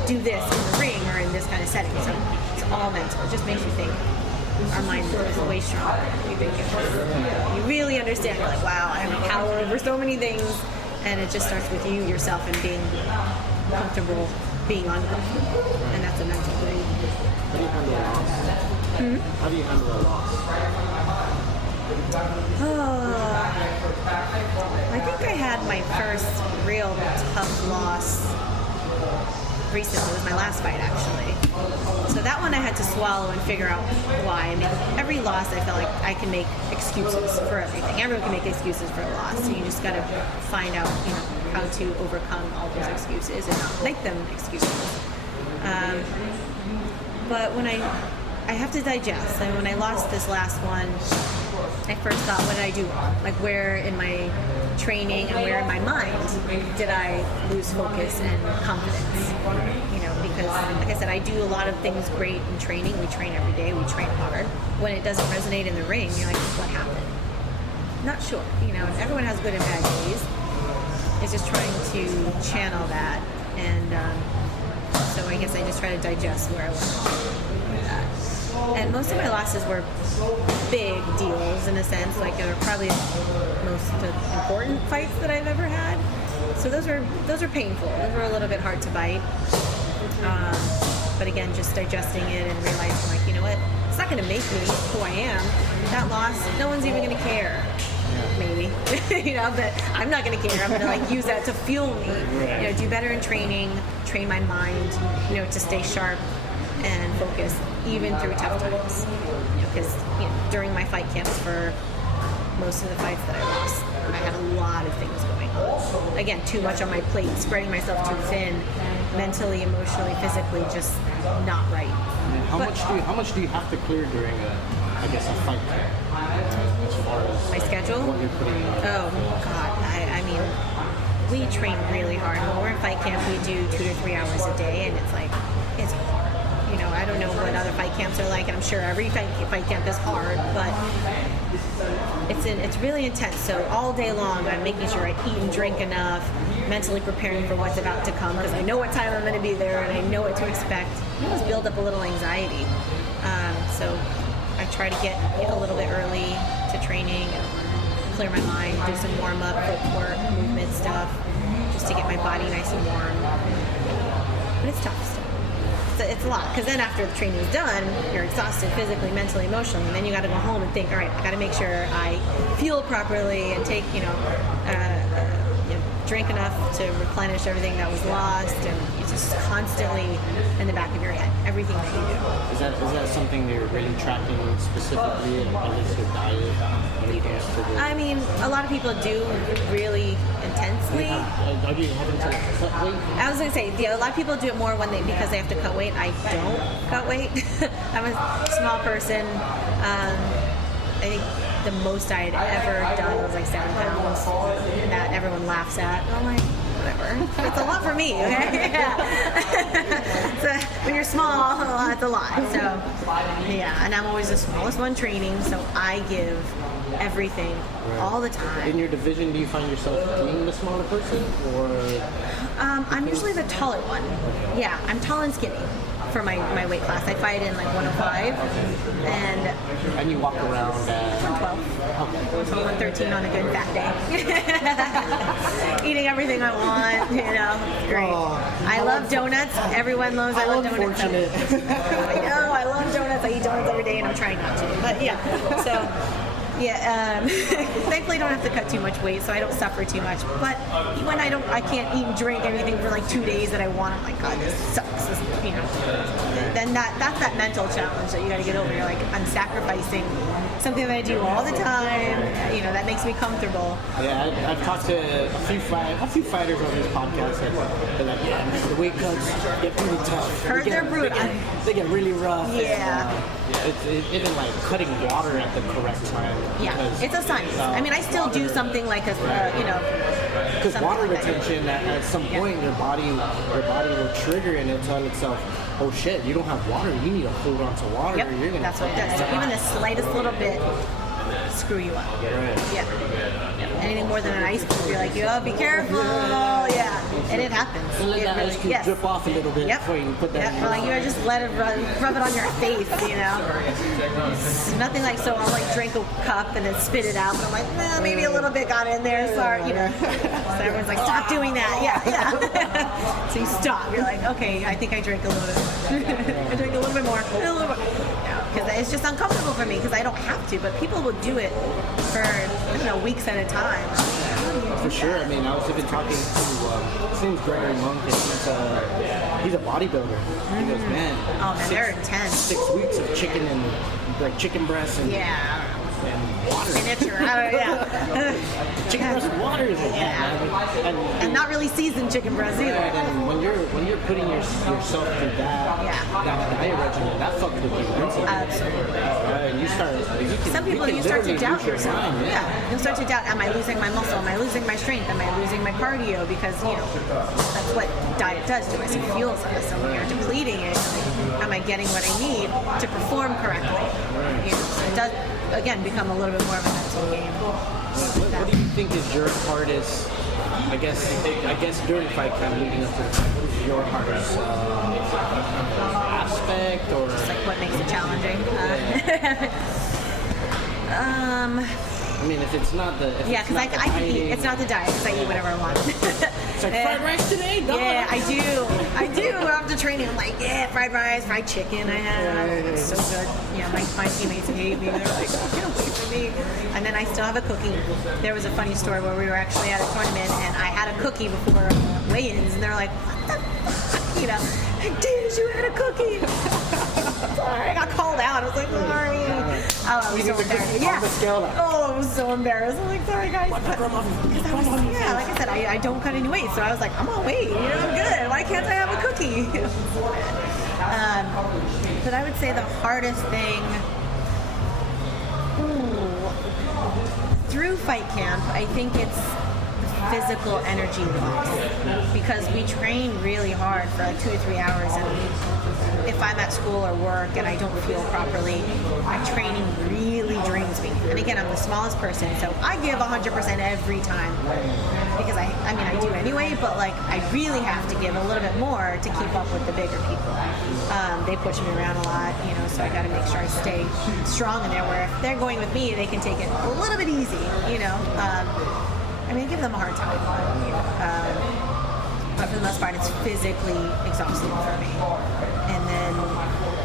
do this in the ring or in this kind of setting? So it's all mental. It just makes you think. Our mind is way stronger. You really understand. You're like, wow, I have power over so many things, and it just starts with you, yourself, and being comfortable, being uncomfortable, and that's a mental thing. How do you handle a loss? How do you handle a loss? I think I had my first real tough loss recently. It was my last fight, actually. So that one I had to swallow and figure out why. I mean, every loss I felt like I can make excuses for everything. Everyone can make excuses for a loss. So you just got to find out, you know, how to overcome all those excuses and not make them excuses. But when I have to digest. And when I lost this last one, I first thought, what did I do wrong? Like, where in my training and where in my mind did I lose focus and confidence? You know, because like I said, I do a lot of things great in training. We train every day. We train hard. When it doesn't resonate in the ring, you're like, what happened? Not sure. You know, everyone has good and bad days. It's just trying to channel that. And so I guess I just try to digest where I went wrong with that. And most of my losses were big deals in a sense. Like, they were probably the most important fights that I've ever had. So those are painful. Those were a little bit hard to bite. But again, just digesting it and realizing, like, you know what? not going to make me who I am. That loss, no one's even going to care. Maybe, but I'm not going to care. I'm going to like use that to fuel me, do better in training, train my mind, to stay sharp and focused even through tough times. Because during my fight camps for most of the fights that I lost, I had a lot of things going on. Again, too much on my plate, spreading myself too thin, mentally, emotionally, physically, just not right. How much do you have to clear during a fight camp? As far as my schedule? What you're putting in? Oh God, I mean, we train really hard. When we're in fight camp, we do 2 to 3 hours a day, and it's hard. I don't know what other fight camps are like, and I'm sure every fight camp is hard, but it's really intense. So all day long, I'm making sure I eat and drink enough, mentally preparing for what's about to come, because I know what time I'm going to be there, and I know what to expect. You almost build up a little anxiety. So I try to get a little bit early to training, and clear my mind, do some warm-up, footwork, movement stuff, just to get my body nice and warm. But it's tough still. It's a lot, because then after the training is done, you're exhausted physically, mentally, emotionally, and then you got to go home and think, all right, I got to make sure I fuel properly and take, drink enough to replenish everything that was lost, and it's just constantly in the back of your head, everything that you do. Is that something you're really tracking specifically, at least your diet? I mean, a lot of people do really intensely. Are you having to cut weight? I was going to say, a lot of people do it more because they have to cut weight. I don't cut weight. I'm a small person. I think the most I had ever done was like 7 pounds, and that everyone laughs at. And I'm like, whatever. It's a lot for me, okay? Yeah. So when you're small, it's a lot. So, yeah, and I'm always the smallest one training, so I give everything all the time. In your division, do you find yourself being the smaller person, or? I'm usually the taller one. Yeah, I'm tall and skinny for my weight class. I fight in like 105, and you walk around 112, 113 on a good fat day. Eating everything I want, great. I love donuts. Everyone knows I love donuts. Unfortunate. I know, I love donuts. I eat donuts every day, and I'm trying not to. But yeah, so. Yeah, thankfully I don't have to cut too much weight, so I don't suffer too much. But when I can't eat and drink everything for like 2 days that I want, I'm like, God, this sucks. Then that's that mental challenge that you got to get over. You're like, I'm sacrificing something that I do all the time. That makes me comfortable. Yeah, I've talked to a few fighters on this podcast, and they're like, yeah, the weight cuts get pretty tough. Heard they're brutal. They get really rough. Yeah. It's even like cutting water at the correct time. Yeah, it's a science. I mean, I still do something like because water retention at some point your body will trigger and it'll tell itself, oh shit, you don't have water. You need to hold on to water. Yep, You're gonna that's what it does. So even the slightest little bit screw you up. Right. Yeah. Anything more than an ice cube, you're like, oh, be careful. Yeah. And it happens. And let that ice cube drip off a little bit before you put that in. Or like, you gotta just let it rub it on your face, It's nothing like, so I'll like drink a cup and then spit it out, but I'm like, maybe a little bit got in there, sorry, So everyone's like, stop doing that. Yeah. So you stop. You're like, okay, I think I drank a little bit. I drank a little bit more. Because it's just uncomfortable for me because I don't have to, but people will do it for weeks at a time. For sure. I mean, I was even talking to his name's Gregory Monk, and he's a bodybuilder. He goes, man, they're intense. 6 weeks of chicken and like chicken breasts and water. Spinach or chicken breast and water is and not really seasoned chicken breast either. And when you're putting yourself through that diet regimen, that fucks with you mentally. Absolutely. And you start. You start to doubt yourself. You'll start to doubt: am I losing my muscle? Am I losing my strength? Am I losing my cardio? Because that's what diet does to us. It fuels us. So when you're depleting it, am I getting what I need to perform correctly? So it does again become a little bit more of a mental game. What do you think is your hardest? I guess during fight camp leading up to the fight, what is your hardest aspect, or just like what makes it challenging? mean, if it's not the Yeah, because I can eat. It's not the diet because I eat whatever I want. It's like fried rice today. No. Yeah, I do. After training, I'm like, yeah, fried rice, fried chicken. I have. It's so good. You know, my teammates hate me. They're like, oh, get away from me. And then I still have a cookie. There was a funny story where we were actually at a tournament and I had a cookie before weigh-ins, and they're like, what the fuck? You know, like, Diaz, you had a cookie. Sorry, I got called out. I was like, sorry. Oh, I was so embarrassed. Yeah. Oh, I was so embarrassed. I'm like, sorry, guys. Yeah, like I said, I don't cut any weight, so I was like, I'm on weight. You know, I'm good. Why can't I have a cookie? But I would say the hardest thing through fight camp, I think it's physical energy loss, because we train really hard for like 2 to 3 hours, and if I'm at school or work and I don't feel properly, my training really drains me. And again, I'm the smallest person, so I give 100% every time, because I mean I do anyway, but like I really have to give a little bit more to keep up with the bigger people. They push me around a lot, you know, so I got to make sure I stay strong in there, where if they're going with me, they can take it a little bit easy, you know. I mean, I give them a hard time, but for the most part, it's physically exhausting for me. And then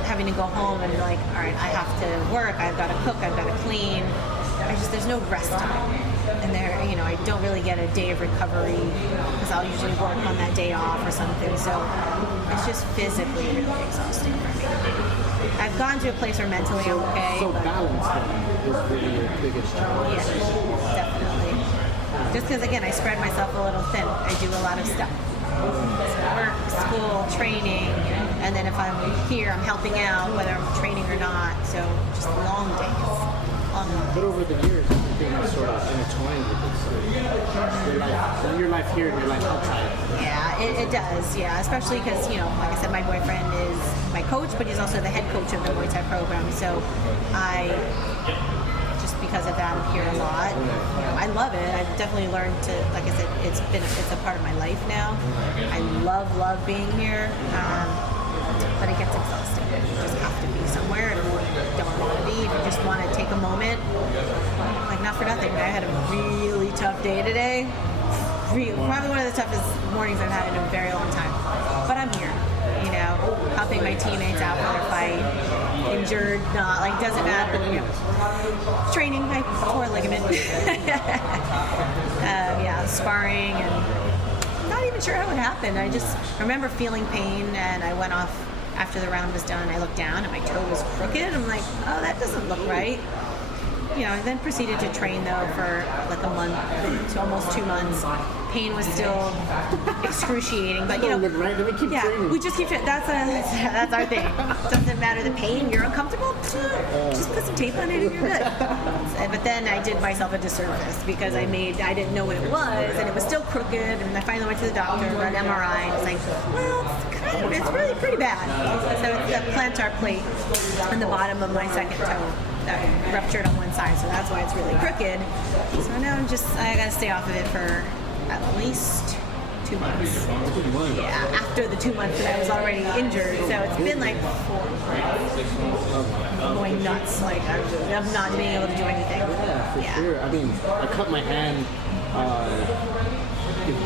having to go home and be like, all right, I have to work, I've got to cook, I've got to clean. There's no rest time. And there, you know, I don't really get a day of recovery because I'll usually work on that day off or something. So it's just physically really exhausting for me. I've gotten to a place where mentally I'm okay. So balance is really your biggest challenge. Yeah, definitely. Just because, again, I spread myself a little thin. I do a lot of stuff. Work, school, training, and then if I'm here, I'm helping out, whether I'm training or not. So just long days. But over the years, everything is sort of intertwined with this. Your life here and your life outside. Yeah, it does. Yeah, especially because, you know, like I said, my boyfriend is my coach, but he's also the head coach of the Muay Thai program. So because of that, I'm here a lot. You know, I love it. I've definitely learned to, like I said, it's a part of my life now. I love being here, but it gets exhausting. You just have to be somewhere, and you don't want to be. If you just want to take a moment, like not for nothing, I had a really tough day today. Probably one of the toughest mornings I've had in a very long time. But I'm here, you know, helping my teammates out for their fight. Injured, not, like, doesn't matter, you know. Training, I tore a ligament. Yeah, sparring, and not even sure how it happened. I just remember feeling pain, and I went off after the round was done. I looked down and my toe was crooked. I'm like, oh, that doesn't look right. You know, I then proceeded to train though for like a month to almost 2 months. Pain was still excruciating, but you know, we just keep training. That's our thing. Doesn't matter the pain. You're uncomfortable, just put some tape on it and you're good. But then I did myself a disservice because I didn't know what it was, and it was still crooked. And I finally went to the doctor, got an MRI, and it's like, well, it's really pretty bad. So it's the plantar plate on the bottom of my second toe that ruptured on one side, so that's why it's really crooked. So now I gotta stay off of it for at least 2 months. Yeah, after the 2 months that I was already injured, so it's been like 4 months. I'm going nuts, like I'm not being able to do anything. Yeah, for sure. I mean, I cut my hand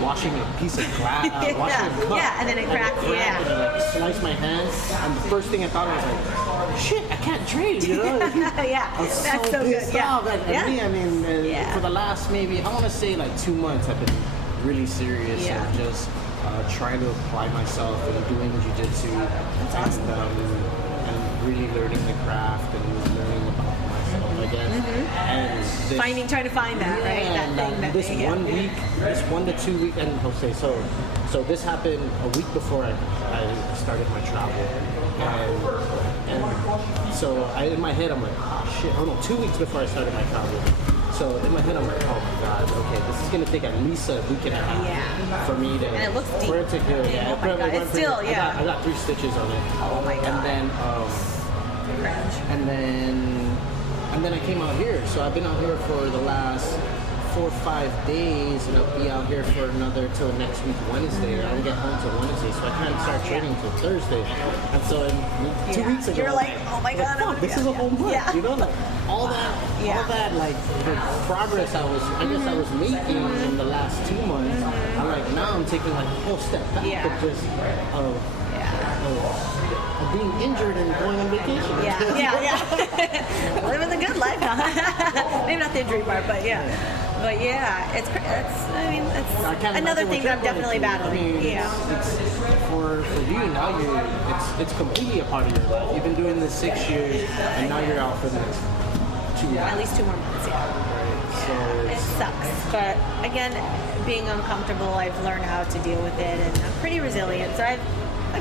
washing a piece of glass, and then it cracked. Yeah, and I sliced my hand, and the first thing I thought was like, shit, I can't train, you know? Yeah, that's so good. Yeah. Me, I mean, for the last maybe, I want to say like 2 months, I've been really serious and just trying to apply myself and doing jiu-jitsu. That's awesome. And really learning the craft and learning about myself, I guess. Mm-hmm. And trying to find that, right? That thing that this 1 week, this 1 to 2 week, and okay, so this happened a week before I started my travel, and so in my head I'm like, oh shit, oh no, 2 weeks before I started my travel. So in my head I'm like, oh my god, okay, this is gonna take at least a week and a half for me to, and it looks deep. For it to heal. Yeah, oh my god, it's still, I got 3 stitches on it. Oh my god. And then I came out here. So I've been out here for the last 4 or 5 days, and I'll be out here for another till next week Wednesday. I don't get home till Wednesday, so I can't start training till Thursday. And so in 2 weeks ago, you're like, oh my god, fuck, this is a whole month. Yeah. You know, like all that, like the progress I was making in the last 2 months. I'm like, now I'm taking like a whole step back of just of being injured and going on vacation. Yeah. Living the good life, huh? Maybe not the injury part, but yeah. But yeah, it's another thing that I'm definitely battling. It's for you now. It's completely a part of your life. You've been doing this 6 years, and now you're out for the next 2 years. At least 2 more months. Yeah. It sucks, but again, being uncomfortable, I've learned how to deal with it, and I'm pretty resilient. So I've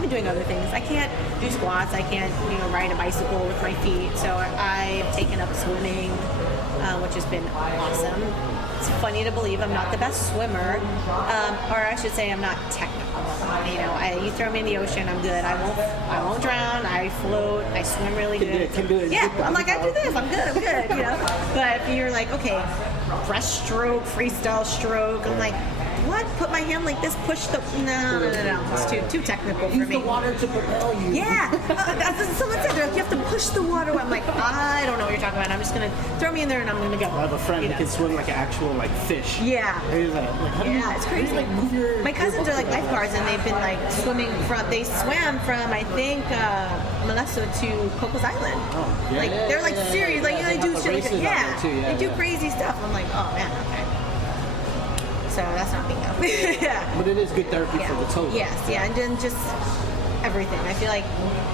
been doing other things. I can't do squats. I can't, ride a bicycle with my feet. So I've taken up swimming, which has been awesome. It's funny to believe I'm not the best swimmer, or I should say I'm not technical. You throw me in the ocean, I'm good. I won't drown. I float. I swim really good. Can do it. Yeah, I'm like, I do this. I'm good. But if you're like, okay, breaststroke, freestyle stroke, I'm like, what? Put my hand like this, push the... No. It's too technical for me. Use the water to propel you. Yeah. That's what someone said. They're like, you have to push the water. I'm like, I don't know what you're talking about. I'm just going to throw me in there and I'm going to go. I have a friend who can swim like an actual fish. Yeah. It's crazy. Move your... My cousins are like lifeguards and they've been like swimming they swam from, I think, Molesto to Cocos Island. Oh, yeah. They're like serious. They do shit. They do crazy stuff. I'm like, oh man, okay. So that's not me though. Yeah. But it is good therapy for the toes. Yes, and then just everything. I feel like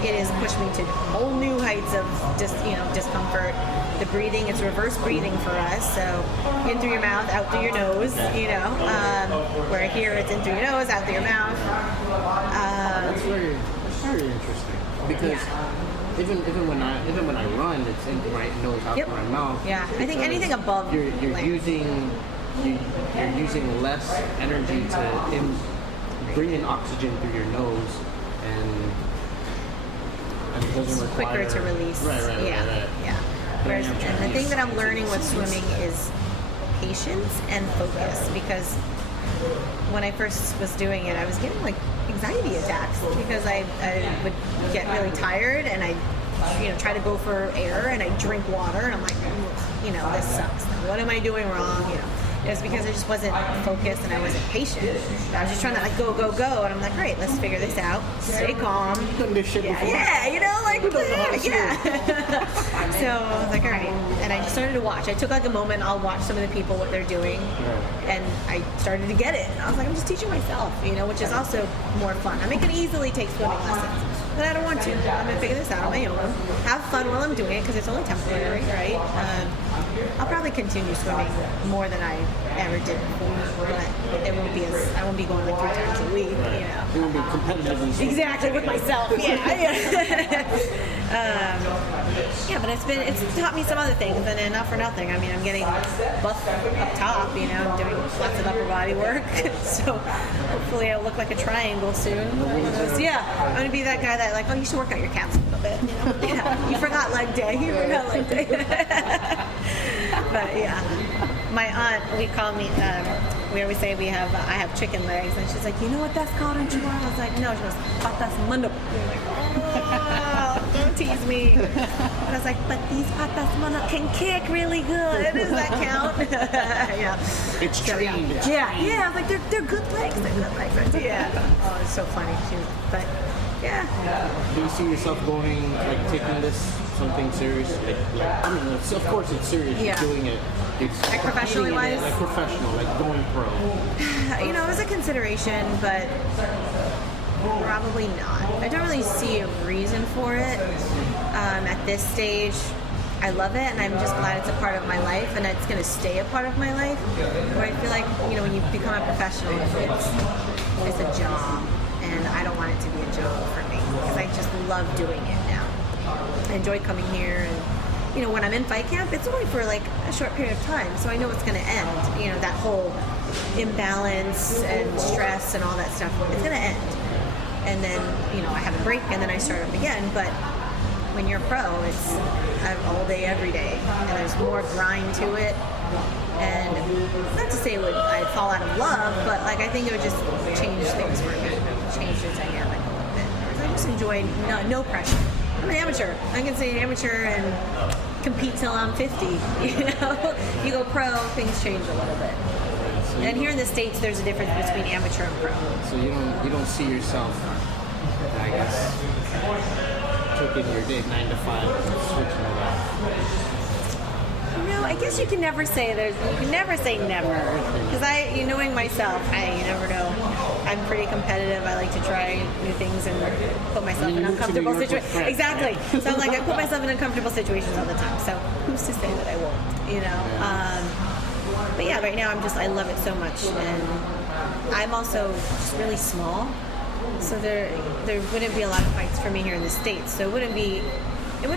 it has pushed me to whole new heights of just discomfort. The breathing, it's reverse breathing for us. So in through your mouth, out through your nose. Where here it's in through your nose, out through your mouth. That's very interesting because. Even when I run, it's in my nose, out through my mouth. Yeah, I think anything above you're using less energy to bring in oxygen through your nose, and it doesn't require quicker to release. Right. Yeah. Whereas, and the thing that I'm learning with swimming is patience and focus, because when I first was doing it, I was getting anxiety attacks because I would get really tired and I try to go for air and I drink water and I'm like, this sucks. What am I doing wrong? It was because I just wasn't focused and I wasn't patient. I was just trying to go, and I'm like, all right, let's figure this out. Stay calm. You've done this shit before. So I was like, all right, and I just started to watch. I took a moment. I'll watch some of the people what they're doing, and I started to get it. And I was like, I'm just teaching myself, which is also more fun. I can easily take swimming lessons, but I don't want to. I'm gonna figure this out on my own. Have fun while I'm doing it because it's only temporary, right? I'll probably continue swimming more than I ever did before, but it won't be I won't be going 3 times a week, You won't be competitive. Exactly, with myself. But it's taught me some other things, and then not for nothing. I'm getting buff up top. I'm doing lots of upper body work, so hopefully I'll look like a triangle soon. I'm gonna be that guy that you should work out your calves a little bit. You forgot leg day. But yeah, my aunt, we always say I have chicken legs, and she's like, you know what that's called in Chihuahua? I was like, no. She goes, patas mano. I'm like, oh, don't tease me. I was like, but these patas mano can kick really good. Does that count? Yeah. It's trained. Yeah. I was like, they're good legs. They're good legs. Yeah. Oh, it's so funny too. But yeah. Do you see yourself going, taking this something serious? Of course it's serious. Yeah. You're doing it. Like professionally wise? Like professional, going pro. It was a consideration, but probably not. I don't really see a reason for it at this stage. I love it, and I'm just glad it's a part of my life, and it's going to stay a part of my life. Where I feel like, when you become a professional, it's a job, and I don't want it to be a job for me, because I just love doing it now. I enjoy coming here, and when I'm in fight camp, it's only for a short period of time, so I know it's going to end. That whole imbalance and stress and all that stuff, it's going to end. And then, I have a break and then I start up again, but when you're pro, it's all day, every day, and there's more grind to it. And not to say I'd fall out of love, but like I think it would just change things for me, change the dynamic a little bit. I just enjoy no pressure. I'm an amateur. I can say amateur and compete till I'm 50. You know, you go pro, things change a little bit. And here in the States, there's a difference between amateur and pro. So you don't see yourself, I guess, taking your day 9 to 5 and switching it out. No, I guess you can never say never. Because knowing myself, you never know. I'm pretty competitive. I like to try new things and put myself in uncomfortable situations. Exactly. So I'm like, I put myself in uncomfortable situations all the time. So who's to say that I won't? You know. But yeah, right now I love it so much, and I'm also just really small. So there wouldn't be a lot of fights for me here in the States. So it wouldn't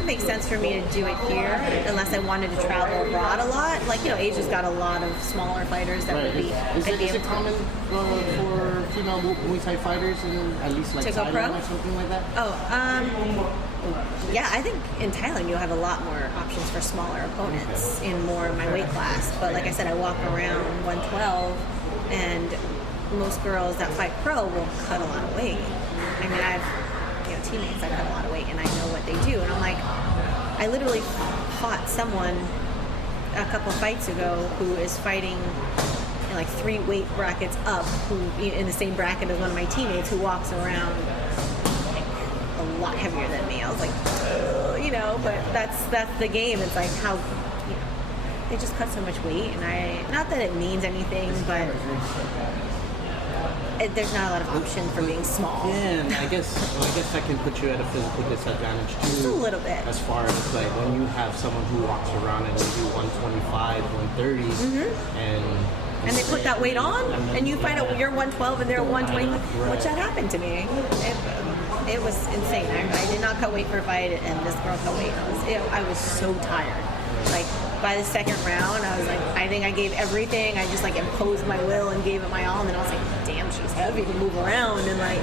make sense for me to do it here unless I wanted to travel abroad a lot. Like, Asia's got a lot of smaller fighters that would be. Is it common for female Muay Thai fighters at least like Thailand or something like that? Yeah, I think in Thailand you'll have a lot more options for smaller opponents in more of my weight class. But like I said, I walk around 112, and most girls that fight pro will cut a lot of weight. I mean, I've teammates that cut a lot of weight, and I know what they do. And I'm like, I literally fought someone a couple fights ago who is fighting like 3 weight brackets up, who in the same bracket as one of my teammates, who walks around like a lot heavier than me. I was like, but that's the game. It's like how they just cut so much weight, and not that it means anything, but there's not a lot of option for being small. Yeah, and I guess that can put you at a physical disadvantage too. Just a little bit. As far as like when you have someone who walks around and maybe 125, 130, and they put that weight on, and you find out you're 112 and they're 120, which that happened to me. It was insane. I did not cut weight for a fight, and this girl cut weight. I was so tired. Like, by the second round, I was like, I think I gave everything. I just like imposed my will and gave it my all, and then I was like, damn, she's heavy to move around, and like,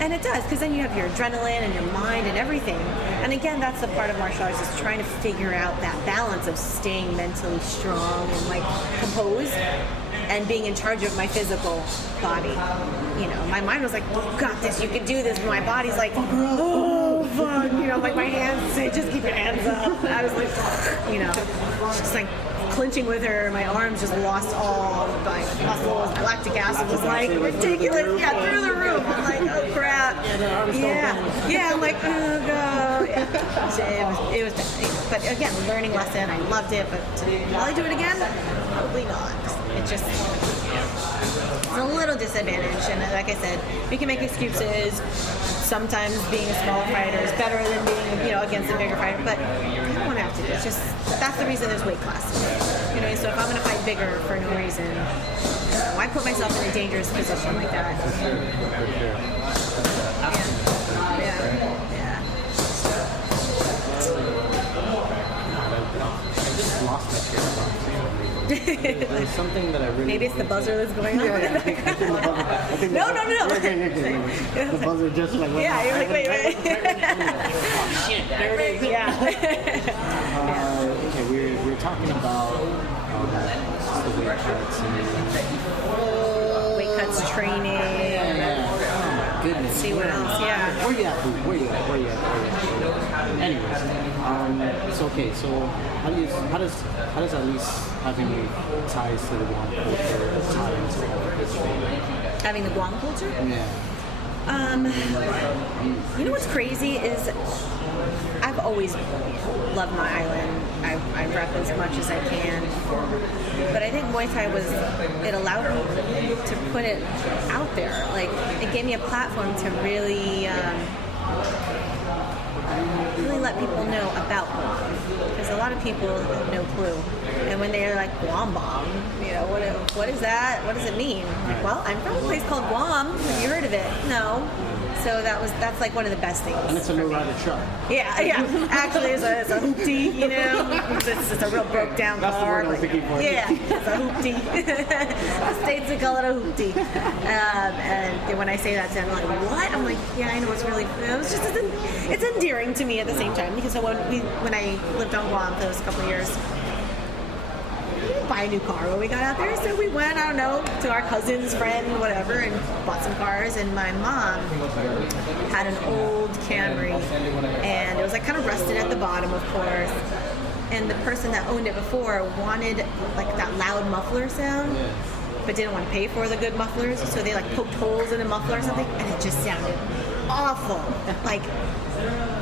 and it does, because then you have your adrenaline and your mind and everything. And again, that's the part of martial arts, is trying to figure out that balance of staying mentally strong and like composed and being in charge of my physical body. My mind was like, you got this, you can do this. But my body's like, oh, fuck. Like my hands say, just keep your hands up. And I was like, just like clinching with her. My arms just lost all my muscles. My lactic acid was like ridiculous. Yeah, through the roof. I'm like, oh crap. Yeah. I'm like, oh god. Yeah. So it was bad. But again, learning lesson. I loved it. But will I do it again? Probably not. It's a little disadvantage, and like I said, we can make excuses. Sometimes being a smaller fighter is better than being, against a bigger fighter, but I don't want to have to do it. It's just, that's the reason there's weight classes. So if I'm going to fight bigger for no reason, why put myself in a dangerous position like that? Yeah. I just lost my train of thought. There's something that I really... Maybe it's the buzzer that's going on. I think the buzzer. No. The buzzer just like... Yeah, you're like, wait. Oh, shit, there it is. Yeah. Okay, we're talking about the weight cuts and... Weight cuts, training. Yeah. Goodness. See what else, yeah. Where you at? Anyways, it's okay. So how does at least having ties to the Guam culture tie into all of this? Having the Guam culture? Yeah. What's crazy is I've always loved my island. I rep as much as I can. But I think Muay Thai it allowed me to put it out there. Like, it gave me a platform to really let people know about Guam. Because a lot of people have no clue. And when they're like, Guam bomb, what is that? What does it mean? Like, well, I'm from a place called Guam. Have you heard of it? No. So that's like one of the best things. And it's a low-rider truck. Yeah. Actually, it's a hoopty, It's a real broke down car. That's the word I was thinking for. Yeah, it's a hoopty. The States would call it a hoopty. And when I say that to them, I'm like, what? I'm like, yeah, I know, it's really, it's endearing to me at the same time. Because when I lived on Guam for those couple of years, we didn't buy a new car when we got out there. So we went, I don't know, to our cousin's friend, whatever, and bought some cars. And my mom had an old Camry, and it was like kind of rusted at the bottom, of course. And the person that owned it before wanted like that loud muffler sound, but didn't want to pay for the good mufflers, so they like poked holes in the muffler or something, and it just sounded awful. Like,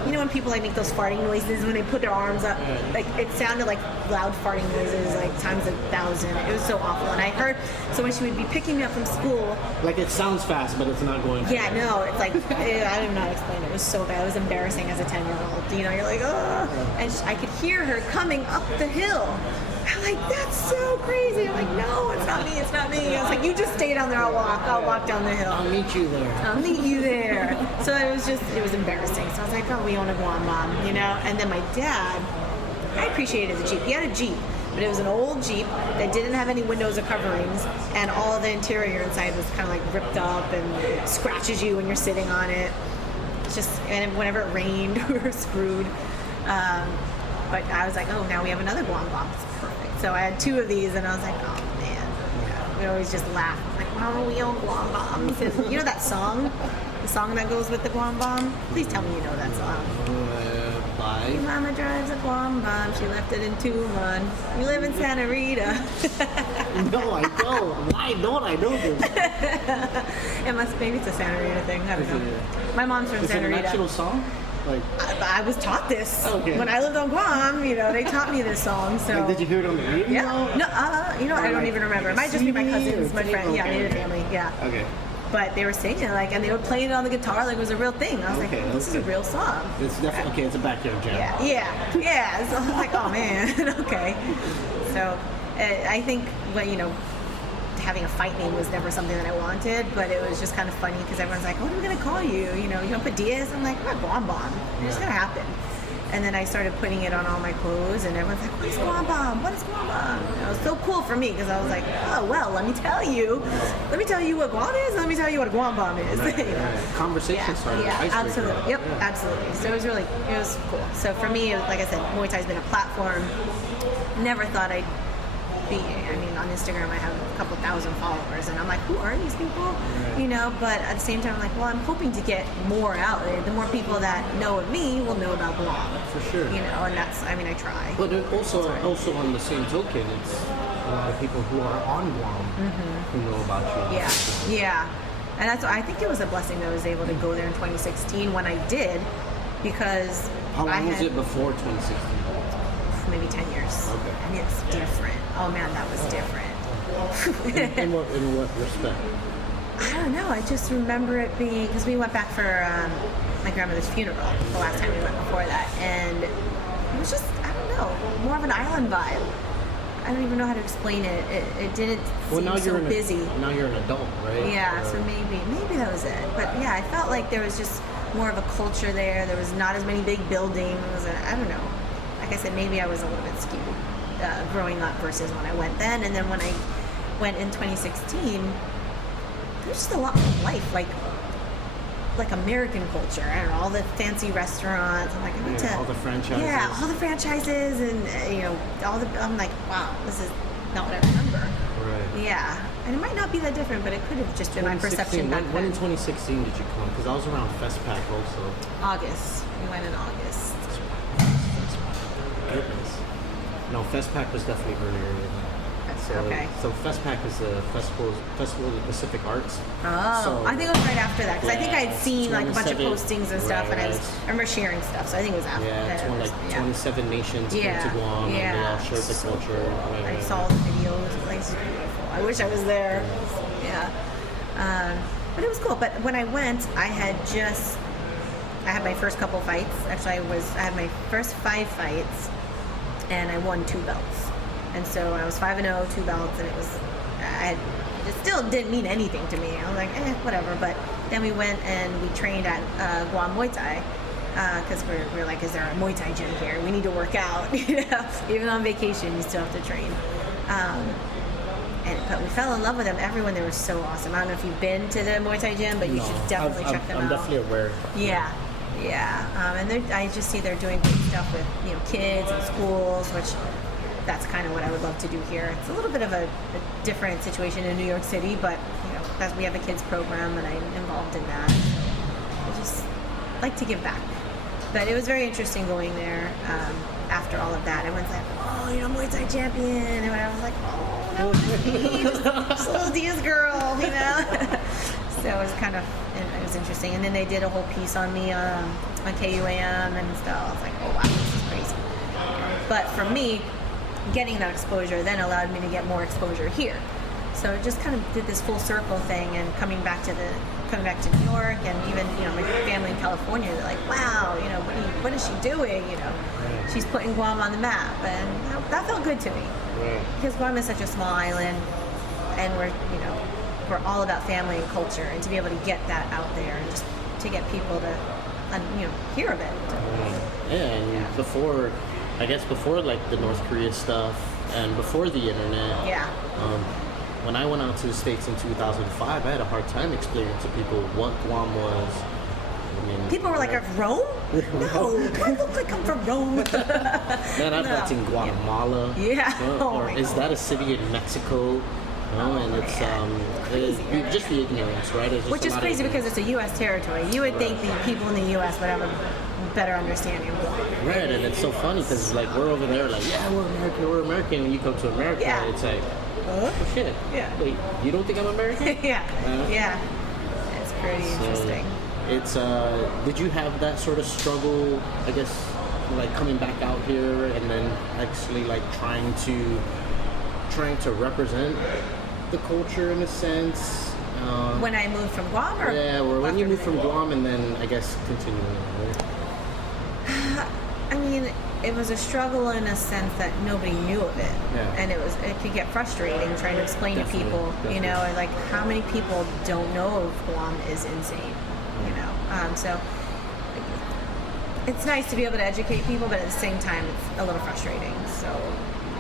you know when people like make those farting noises when they put their arms up? Like, it sounded like loud farting noises, like times 1,000. It was so awful. And I heard, so when she would be picking me up from school, Like it sounds fast, but it's not going fast. yeah, no, it's like, I don't know how to explain it. It was so bad. It was embarrassing as a 10-year-old. You know, you're like, oh. And I could hear her coming up the hill. I'm like, that's so crazy. I'm like, no, it's not me, it's not me. I was like, you just stay down there, I'll walk down the hill. I'll meet you there. I'll meet you there. So it was embarrassing. So I was like, oh, we own a Guam mom, you know? And then my dad, I appreciated the Jeep. He had a Jeep, but it was an old Jeep that didn't have any windows or coverings, and all the interior inside was kind of like ripped up and it scratches you when you're sitting on it. It's just, and whenever it rained, we were screwed. But I was like, oh, now we have another Guam bomb. It's perfect. So I had 2 of these, and I was like, oh man. We always just laugh. I'm like, wow, we own Guam bombs. And you know that song? The song that goes with the Guam bomb? Please tell me you know that song. Bye. Your mama drives a Guam bomb. She left it in Tucson. You live in Santa Rita. No, I don't. Why don't I know this? It must, maybe it's a Santa Rita thing. I don't know. My mom's from Is it Santa an Rita. actual song? Like, I was taught this Okay. when I lived on Guam. You know, they taught me this song. So did you hear it on the radio? yeah, no, you know, I don't even remember. It might just be my cousins, my friend, yeah, native family, yeah. Okay. But they were singing like, and they were playing it on the guitar like it was a real thing. I was Okay, like, this is a okay. real song. It's definitely okay. It's a backyard jam. Yeah. So I was like, oh man, okay. So I think, well, you know, having a fight name was never something that I wanted, but it was just kind of funny because everyone's like, what are we gonna call you? You know, you gonna put Diaz? I'm like, what, Guam Bomb? It's gonna happen. And then I started putting it on all my clothes, and everyone's like, what is Guam Bomb? What is Guam Bomb? And it was so cool for me because I was like, oh, well, let me tell you what Guam is, and let me tell you what a Guam Bomb is. You know? Conversation started. Yeah, Icebreaker. absolutely. Yep, absolutely. So it was cool. So for me, like I said, Muay Thai's been a platform. Never thought I'd be, I mean, on Instagram I have a couple thousand followers, and I'm like, who are these people? You know, but at the same time, I'm like, well, I'm hoping to get more out there. The more people that know of me will know about Guam. For sure. You know, and that's, I mean, I try. But also on the same token, it's a lot of people who are on Guam who know about you. Yeah. And that's, I think it was a blessing that I was able to go there in 2016 when I did, because How long I was had, it before 2016? maybe 10 years. Okay. And it's different. Oh man, that was different. In what respect? I don't know. I just remember it being, because we went back for my grandmother's funeral the last time we went before that, and it was just, I don't know, more of an island vibe. I don't even know how to explain it. It didn't seem so busy. Now you're an adult, right? Yeah, so maybe that was it. But yeah, I felt like there was just more of a culture there. There was not as many big buildings. And I don't know. Like I said, maybe I was a little bit skewed growing up versus when I went then. And then when I went in 2016, there's just a lot more life, like American culture. I don't know, all the fancy restaurants. I'm like, I went to all the franchises. Yeah, all the franchises, and you know, I'm like, wow, this is not what I remember. Right. Yeah, and it might not be that different, but it could have just been my perception back When in then. 2016 did you come? Because I was around FestPac also. August. We went in August. Goodness. No, FestPac was definitely earlier than that. Okay. So FestPac is the festival of the Pacific Arts. Oh, So, I think it was right after that, because I think I had seen like a bunch of 27 postings and stuff, and I remember sharing stuff. So I think it was after. Yeah, 27 nations came to Guam, and they all shared the So culture. cool. Right. I saw the videos. The place is beautiful. I wish I was there. Yeah. But it was cool. But when I went, I had my first couple fights. Actually, I had my first 5 fights, and I won 2 belts. And so I was 5-0, 2 belts, and it still didn't mean anything to me. I was like, whatever. But then we went and we trained at Guam Muay Thai, because we're like, is there a Muay Thai gym here? We need to work out. You know, even on vacation, you still have to train. But we fell in love with them. Everyone there was so awesome. I don't know if you've been to the Muay Thai gym, but you should definitely check them out. I'm definitely aware. Yeah. And I just see they're doing great stuff with kids and schools, which that's kind of what I would love to do here. It's a little bit of a different situation in New York City, but we have a kids program and I'm involved in that. I just like to give back. But it was very interesting going there after all of that. Everyone's like, oh, Muay Thai champion. And I was like, oh, that was me. Just a little Diaz girl, So it was it was interesting. And then they did a whole piece on me on KUAM and stuff. I was like, oh, wow, this is crazy. But for me, getting that exposure then allowed me to get more exposure here. So it just kind of did this full circle thing, and coming back to New York, and even my family in California, they're like, wow, what is she doing? She's putting Guam on the map, and that felt good to me because Guam is such a small island, and we're all about family and culture, and to be able to get that out there and just to get people to hear of it. And before like the North Korea stuff and before the internet, when I went out to the States in 2005, I had a hard time explaining to people what Guam was. People were like, Rome? No, I look like I'm from Rome. Man, I've worked in Guatemala. Or is that a city in Mexico? And it's just the ignorance, right? Which is crazy because it's a U.S. territory. You would think the people in the U.S. would have a better understanding of Guam. Right, and it's so funny because like we're over there like, yeah, we're American. When you come to America, it's like, oh shit. Yeah. Wait, you don't think I'm American? Yeah. It's pretty interesting. It's did you have that sort of struggle, I guess, like coming back out here and then actually like trying to represent the culture in a sense? When I moved from Guam, or or when you moved from Guam and then I guess continuing, right? I mean, it was a struggle in a sense that nobody knew of it, and it could get frustrating trying to explain to people, like how many people don't know of Guam is insane, so it's nice to be able to educate people, but at the same time, it's a little frustrating. So,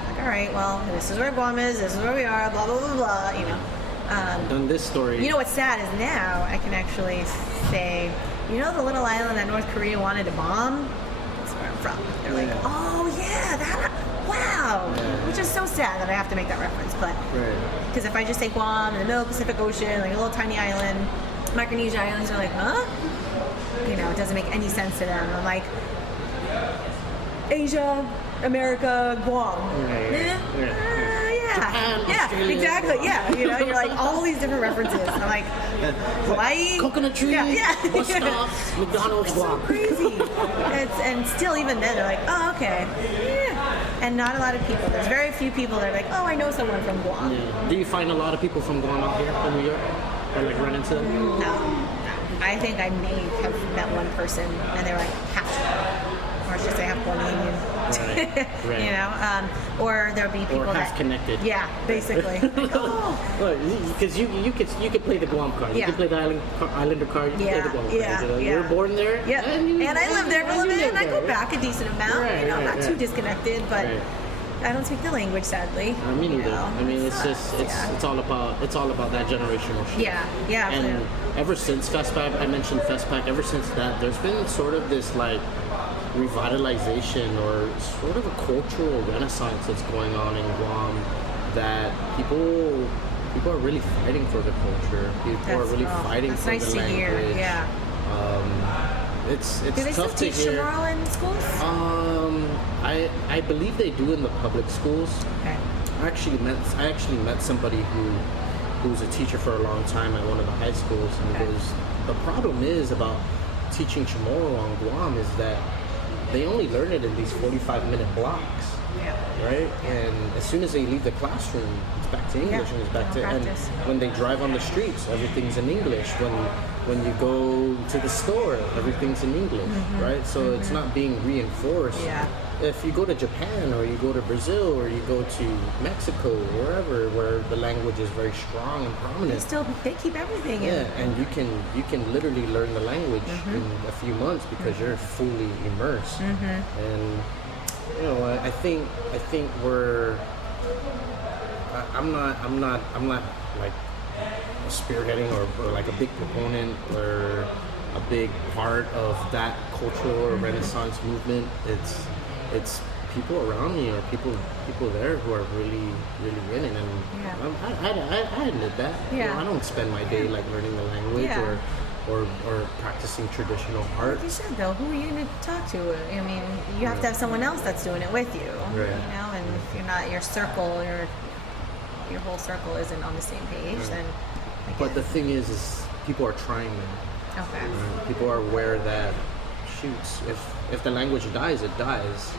like, all right, well, this is where Guam is, this is where we are, blah blah blah blah, Done this story. What's sad is now I can actually say, the little island that North Korea wanted to bomb? That's where I'm from. They're like, oh yeah, wow. Which is so sad that I have to make that reference, but because if I just say Guam in the middle of the Pacific Ocean, like a little tiny island, Micronesia Islands, they're like, huh? It doesn't make any sense to them. I'm like, Asia, America, Guam. Japan, exactly. You're like all these different references. I'm like, Hawaii, coconut trees, bus stops, McDonald's, Guam. So crazy. And still, even then, they're like, oh, okay. And not a lot of people. There's very few people that are like, oh, I know someone from Guam. Do you find a lot of people from Guam out here in New York? Or like run into them? No. I think I may have met one person, and they were like half, or I should say half Guamanian. Right. Or there'll be people half connected. Yeah, basically. Because you could play the Guam card. You could play the Islander card. You could play the Guam card. You were born there. Yeah. And I lived there for a little bit, and I go back a decent amount. Not too disconnected, but. I don't speak the language, sadly. Me neither. I mean, it's all about that generational shift. Yeah. And ever since FestPac, I mentioned FestPac. Ever since that, there's been sort of this like revitalization or sort of a cultural renaissance that's going on in Guam. That people are really fighting for the culture. People are really fighting for the language. Hear. Yeah. It's do they tough still teach to hear. Chamorro in schools? I believe they do in the public schools. Okay. I actually met somebody who was a teacher for a long time at one of the high schools, and the problem is about teaching Chamorro on Guam is that they only learn it in these 45-minute blocks. Right? And as soon as they leave the classroom, it's back to English and it's back to practice. And when they drive on the streets, everything's in English. When you go to the store, everything's in English, right? So it's not being reinforced. If you go to Japan or you go to Brazil or you go to Mexico or wherever where the language is very strong and prominent, they keep everything in. And you can literally learn the language in a few months because you're fully immersed. And I think we're. I'm not like spearheading or like a big proponent or a big part of that cultural or Renaissance movement. It's people around me or people there who are really in it, and I admit that. Yeah. You know, I don't spend my day like learning the language or practicing traditional art. Like you said though, who are you going to talk to? I mean, you have to have someone else that's doing it with you. Right. You know, and if you're not your circle, your whole circle isn't on the same page, then. But the thing is people are trying now. Okay. People are aware that shoots, if the language dies, it dies.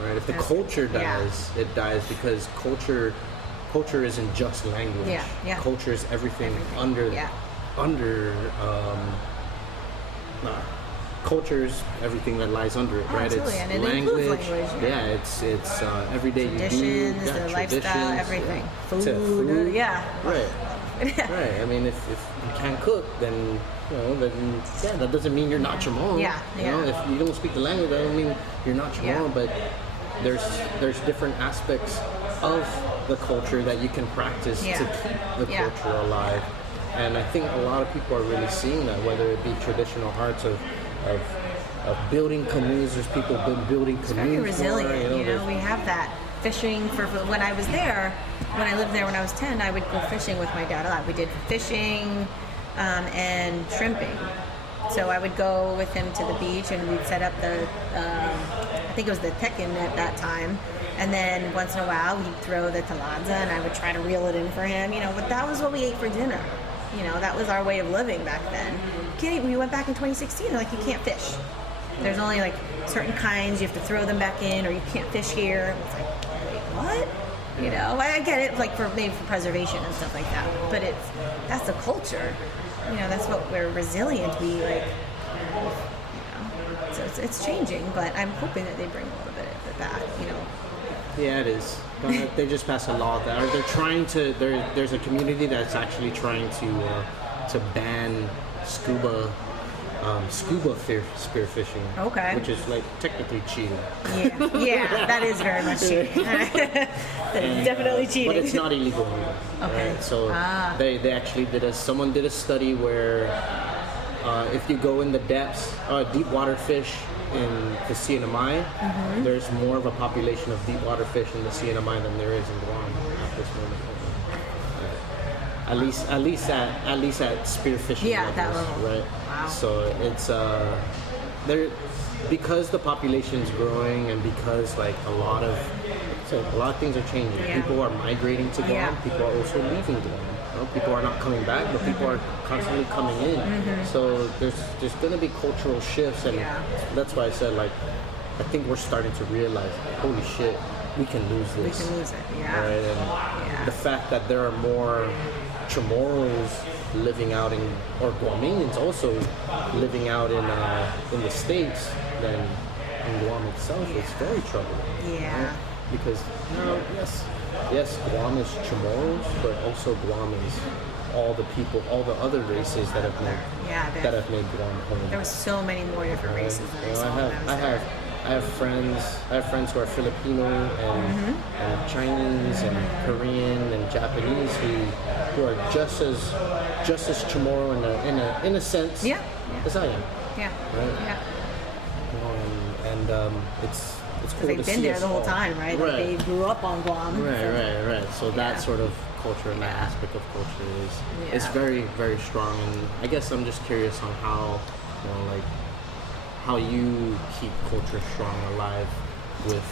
Right? If the culture dies, it dies, because culture isn't just language. Yeah, yeah. Culture is everything. Culture is everything that lies under it, right? Absolutely. It's And it language. includes language. Yeah, it's everyday Traditions, you do. the lifestyle, everything. Food. Right. Yeah. Right. I mean, if you can't cook, then that doesn't mean you're not Chamorro. Yeah. You know, if you don't speak the language, that doesn't mean you're not Chamorro. Yeah. But there's different aspects of the culture that you can practice to keep the culture alive. And I think a lot of people are really seeing that, whether it be traditional arts of building canoes. There's people been building canoes. Very resilient. You know, we have that. Fishing when I was there, when I lived there when I was 10, I would go fishing with my dad a lot. We did fishing and shrimping. So I would go with him to the beach and we'd set up the, I think it was the tekken at that time. And then once in a while he'd throw the talanza and I would try to reel it in for him, you know, but that was what we ate for dinner. You know, that was our way of living back then. We went back in 2016, like you can't fish. There's only like certain kinds, you have to throw them back in, or you can't fish here. It's like, wait, what? You know, I get it, like maybe for preservation and stuff like that. But that's the culture. You know, that's what we're resilient. We like, you know. So it's changing, but I'm hoping that they bring a little bit of it back. You know. Yeah, it is. They just passed a law that, or they're trying to. There's a community that's actually trying to ban scuba spearfishing. Okay. Which is like technically cheating. Yeah, that is very much cheating. That is definitely cheating. But it's not illegal anymore. Okay. Right? So they actually someone did a study where if you go in the depths, deep water fish in the CNMI, there's more of a population of deep water fish in the CNMI than there is in Guam at this moment. At least at spearfishing levels, that level. right? Wow. So it's there, because the population is growing and because like a lot of things are changing. Yeah. People are migrating to Guam. Yeah. People are also leaving Guam. You know, people are not coming back, but people are constantly coming in. So there's going to be cultural shifts, and that's why I said, like, I think we're starting to realize, holy shit, we can lose this. We can lose it. Yeah. Right? And the fact that there are more Chamorros living out or Guamanians also living out in the States than in Guam itself, it's very troubling. Yeah. Right? Because yes, Guam is Chamorros, but also Guam is all the people, all the other races that have made Guam home. There were so many more different races than I saw when I was there. I have friends who are Filipino and Chinese and Korean and Japanese who are just as Chamorro in a sense as I am. Yeah. Right? Yeah. It's cool They've to been see there us the whole all. time, right? Like they grew up on Guam. Right. So that sort of culture and that aspect of culture is very, very strong. And I guess I'm just curious on how, you know, like, how you keep culture strong alive with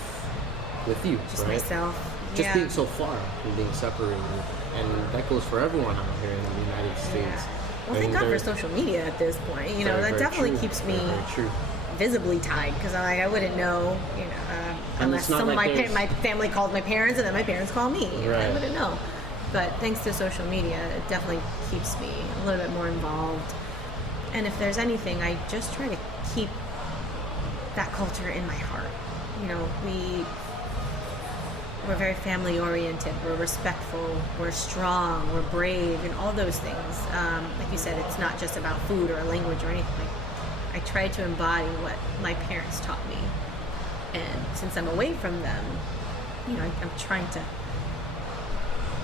you, Just right? myself. Just being so far from being separated, and that goes for everyone out here in the United States. Well, thank God for social media at this point. You know, that definitely keeps me visibly tied, because I wouldn't know, you know, unless some of my family called my parents and then my parents called me. Right. I wouldn't know. But thanks to social media, it definitely keeps me a little bit more involved. And if there's anything, I just try to keep that culture in my heart. You know, we're very family oriented, we're respectful, we're strong, we're brave, and all those things. Like you said, it's not just about food or language or anything. I try to embody what my parents taught me, and since I'm away from them, you know, I'm trying to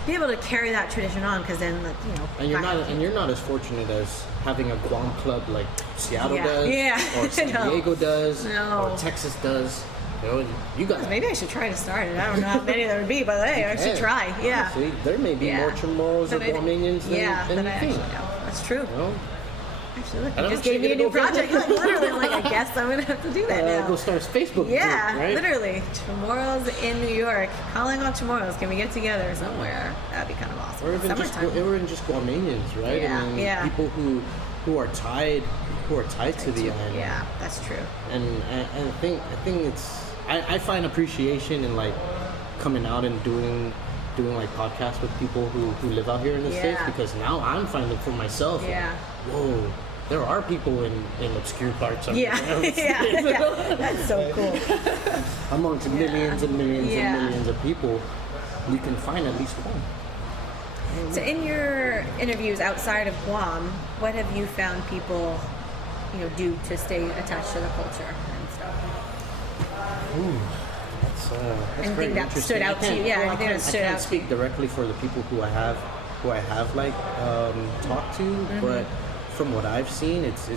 be able to carry that tradition on, because then, you know. And you're not as fortunate as having a Guam club like Seattle does, or San Diego does, or Texas does. You know, you got. Maybe I should try to start it. I don't know how many there would be, but hey, I should try. Yeah. See, there may be more Chamorros or Guamanians than you I think. actually know. That's true. You know? Actually, look, you just gave me a new project. Like, literally, I'm like, I guess I'm gonna have to do that now. Go start a Facebook group, right? Literally. Chamorros in New York. Calling all Chamorros. Can we get together somewhere? That'd be kind of awesome. Or even just Guamanians, right? Yeah, I mean, people who are tied to the island. Yeah, that's true. And I think it's I find appreciation in like coming out and doing like podcasts with people who live out here in the States, because now I'm finding for myself, whoa, there are people in obscure parts of the States. That's so cool. Amongst millions and millions and millions of people, you can find at least one. So in your interviews outside of Guam, what have you found people, do to stay attached to the culture and stuff? Ooh, that's anything very that interesting. stood out to you? Yeah, anything that stood out. I can't speak directly for the people who I have like talked to, but from what I've seen, it's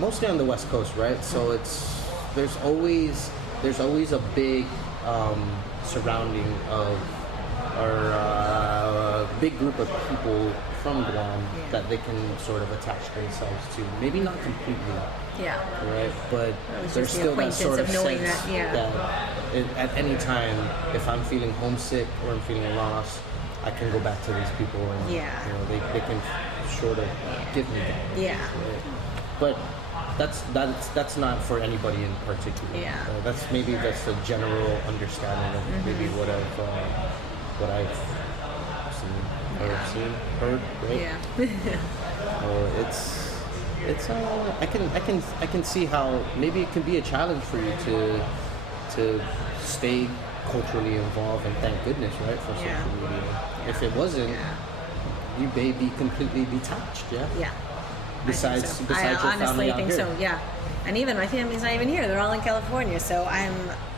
mostly on the West Coast, right? So there's always a big surrounding of or big group of people from Guam that they can sort of attach themselves to. Maybe not completely, right? But there's still that sort of knowing sense that at any time, if I'm feeling homesick or I'm feeling lost, I can go back to these people and they can sort of give me that. Yeah. Right? But that's not for anybody in particular. Yeah. That's a general understanding of maybe what I've heard, right? Yeah. It's I can see how maybe it can be a challenge for you to stay culturally involved, and thank goodness, right, for social media. Yeah. If it wasn't, you may be completely detached. Yeah. Besides your family out here. So. Yeah. And even my family's not even here. They're all in California, so I'm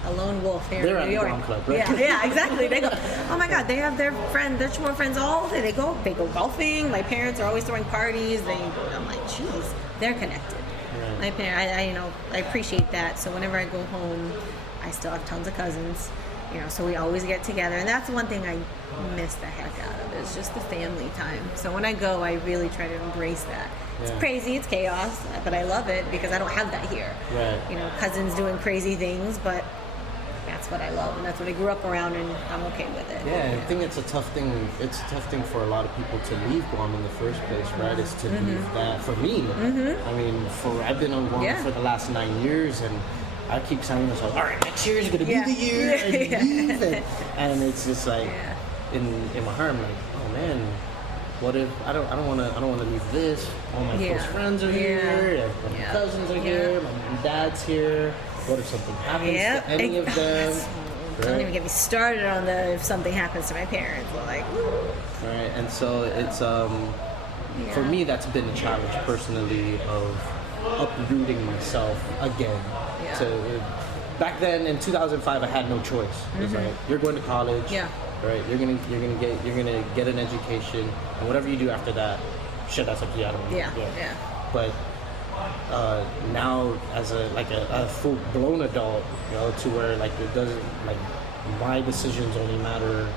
a lone wolf here in New York. They're at the Guam Club, right? Yeah, exactly. They go, oh my God, they have their Chamorro friends all day. They go golfing. My parents are always throwing parties. I'm like, geez, they're connected. Right. My parents, I appreciate that. So whenever I go home, I still have tons of cousins. So we always get together, and that's one thing I miss the heck out of, is just the family time. So when I go, I really try to embrace that. It's crazy, it's chaos, but I love it because I don't have that here. Right. Cousins doing crazy things, but that's what I love, and that's what I grew up around, and I'm okay with it. Yeah, I think it's a tough thing. It's a tough thing for a lot of people to leave Guam in the first place, right? Is to leave that. For me, I mean, I've been on Guam for the last 9 years, and I keep telling myself, all right, next year is going to be the year and leave. And it's just like, in my heart, I'm like, oh man, what if I don't want to leave this? All my close friends are here, my cousins are here, my dad's here. What if something happens to any of them? Don't even get me started on if something happens to my parents. I'm like, right, and so it's for me, that's been a challenge personally of uprooting myself again. Back then in 2005, I had no choice. It was like, you're going to college, right? You're gonna get an education, and whatever you do after that, that's up to you. I don't know. But now, as a full blown adult, to where it doesn't my decisions only matter.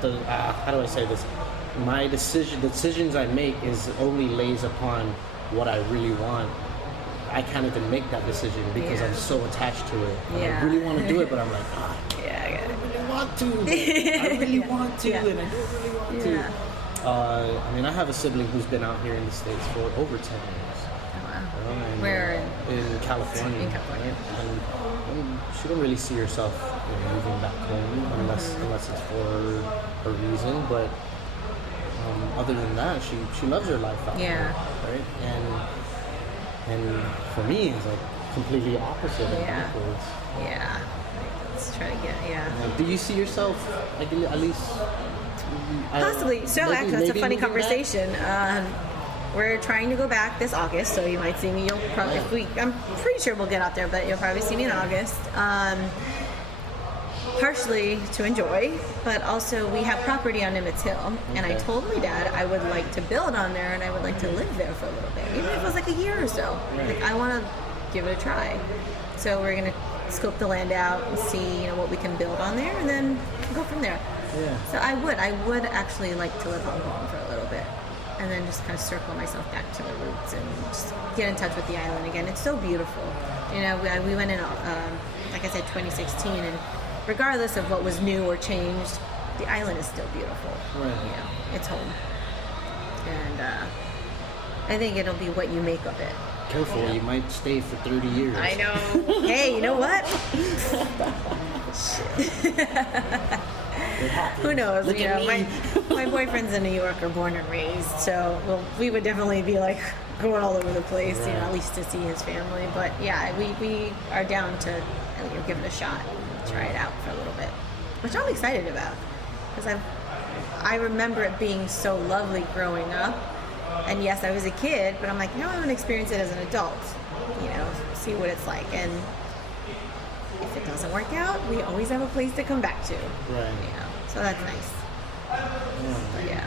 How do I say this? My decisions I make is only lays upon what I really want. I can't even make that decision because I'm so attached to it. I really want to do it, but I'm like, I really want to. I really want to, and I don't really want to. I mean, I have a sibling who's been out here in the States for over 10 years. Where? In California. In California. And she don't really see herself moving back home unless it's for a reason. But other than that, she loves her life out there, right? And for me, it's completely opposite. Let's try to get do you see yourself at least? Possibly. So actually, that's a funny conversation. We're trying to go back this August, so you might see me. You'll probably, I'm pretty sure we'll get out there, but you'll probably see me in August. Partially to enjoy, but also we have property on Nimitz Hill, and I told my dad I would like to build on there, and I would like to live there for a little bit, even if it was a year or so. I want to give it a try. So we're gonna scope the land out and see, you know, what we can build on there, and then go from there. Yeah. So I would actually like to live on Guam for a little bit, and then just kind of circle myself back to the roots and just get in touch with the island again. It's so beautiful. You know, we went in, like I said, 2016, and regardless of what was new or changed, the island is still beautiful. Right. You know, it's home. And I think it'll be what you make of it. Careful, you might stay for 30 years. I know. Hey, you know what? Who knows? Look you at know, me. my boyfriend's in New York, or born and raised, so we would definitely be like going all over the place, you know, at least to see his family. But yeah, we are down to give it a shot, try it out for a little bit, which I'm excited about, because I remember it being so lovely growing up. And yes, I was a kid, but I'm like, now I want to experience it as an adult, you know, see what it's like. And if it doesn't work out, we always have a place to come back to. Right. You know, so that's nice. But yeah.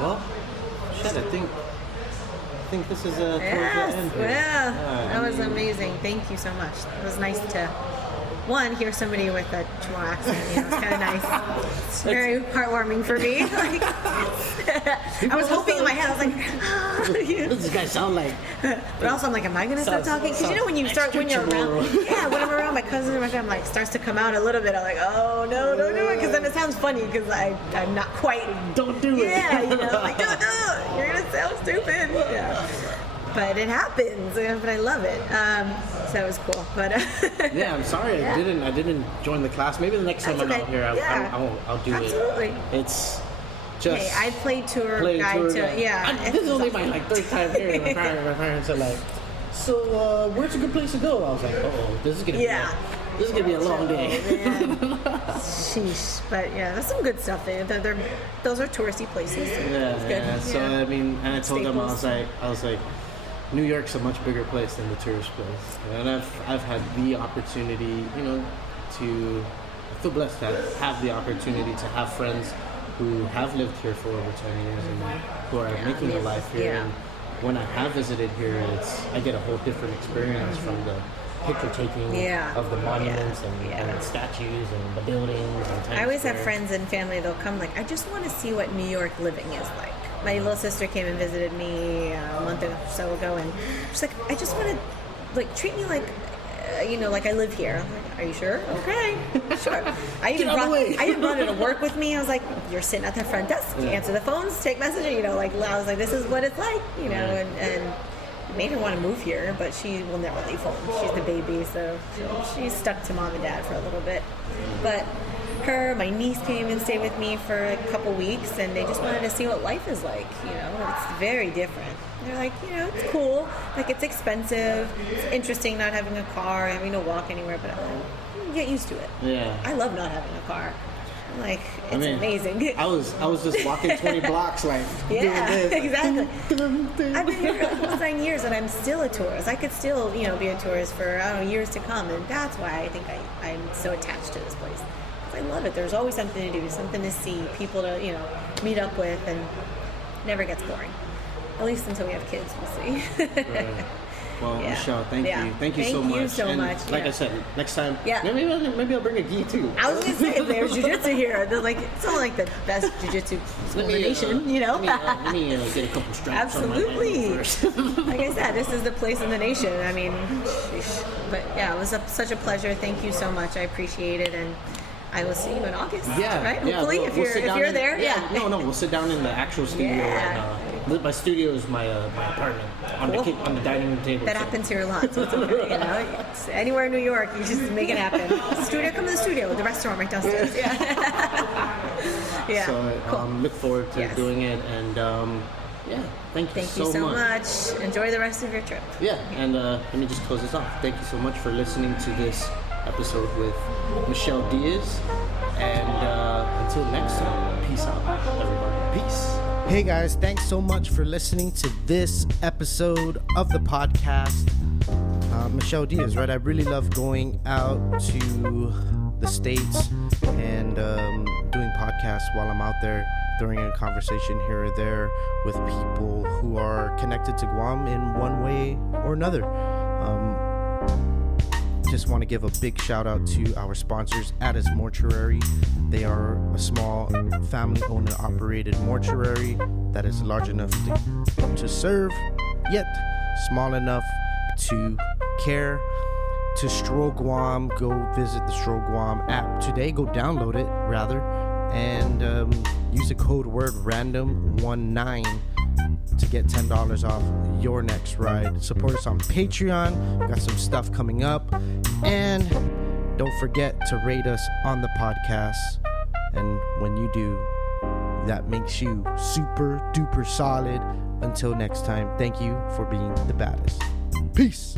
Well, shit, I think this is towards the end here. Yeah. Yeah, That was amazing. Thank you so much. It was nice to, hear somebody with a Chamorro accent. You know, it's kind of nice. It's very heartwarming for me. Like, I was hoping in my head, I was like, What does this guy sound like? but also I'm like, am I going to stop talking? Because you know when you're around, when I'm around my cousin or my family, like, starts to come out a little bit. I'm like, oh no, don't do it, because then it sounds funny because I'm not quite. Don't do it. Yeah, you know, like don't do it. You're gonna sound stupid. Yeah. But it happens, but I love it. So it was cool. But Yeah, I'm sorry I didn't join the class. Maybe the next time That's I'm okay. out here, Yeah. I'll do Absolutely. it. It's just. Hey, I played tour guide too. Yeah. This is only my third time here. And my parents are like, so where's a good place to go? I was like, this is gonna be a long day. Sheesh. But yeah, that's some good stuff. Those are touristy places. So Yeah, it's good. yeah. So I mean, and I told them Staples. I was like, New York's a much bigger place than the tourist place, and I've had the opportunity, you know, I feel blessed to have the opportunity to have friends who have lived here for over 10 years and who are making a life here. Yeah. And when I have visited here, I get a whole different experience from the picture taking of the monuments and statues and the buildings. And I always have Square. friends and family, they'll come like, I just want to see what New York living is like. My little sister came and visited me a month or so ago, and she's like, I just want to, like, treat me like, like I live here. I'm like, are you sure? Okay, sure. I even brought her to work with me. I was like, you're sitting at the front desk, answer the phones, take messages, I was like, this is what it's like, and made her want to move here, but she will never leave home. She's the baby, so she's stuck to mom and dad for a little bit. But my niece came and stayed with me for a couple weeks, and they just wanted to see what life is like. It's very different. They're like, it's cool. Like, it's expensive. It's interesting not having a car, having to walk anywhere, but you can get used to it. Yeah. I love not having a car. Like, it's amazing. I was just walking 20 blocks, like, doing this. Exactly. I've been here for almost 9 years, and I'm still a tourist. I could still, be a tourist for, years to come, and that's why I think I'm so attached to this place. I love it. There's always something to do, something to see, people to, meet up with, and never gets boring. At least until we have kids, we'll see. Right. Well, Yeah. Michelle, thank you. Thank you so Thank much. you so And much. like I said, next time, maybe I'll bring a gi too. I was going to say, there's jiu-jitsu here. They're like, it's not like the best jiu-jitsu school in the nation, Let me get a couple stripes Absolutely. on my first. Like I said, this is the place in the nation. I mean, sheesh. But yeah, it was such a pleasure. Thank you so much. I appreciate it, and I will see you in August. Yeah, right. yeah, Hopefully, we'll sit if down you're there. Yeah. No, we'll sit down in the actual studio. Yeah. And, my studio is my apartment on Cool. on the dining room table. That so. happens here a lot, so it's okay. It's anywhere in New York, you just make it happen. Studio, come to the studio. The restaurant right downstairs. Yeah. Yeah. So Cool. look forward to Yes. doing it, and thank you so much. Enjoy the rest of your trip. Yeah, and let me just close this off. Thank you so much for listening to this episode with Michelle Diaz, and until next time, peace out, everybody. Peace. Hey guys, thanks so much for listening to this episode of the podcast. Michelle Diaz, right? I really love going out to the States and doing podcasts while I'm out there, throwing in a conversation here or there with people who are connected to Guam in one way or another. just want to give a big shout out to our sponsors, Diaz Mortuary. They are a small family-owned and operated mortuary that is large enough to serve, yet small enough to care. To Stroll Guam, go visit the Stroll Guam app today. Go download it, rather, and use the code word random19 to get $10 off your next ride. Support us on Patreon. Got some stuff coming up. And don't forget to rate us on the podcast. And when you do, that makes you super duper solid. Until next time, thank you for being the baddest. Peace.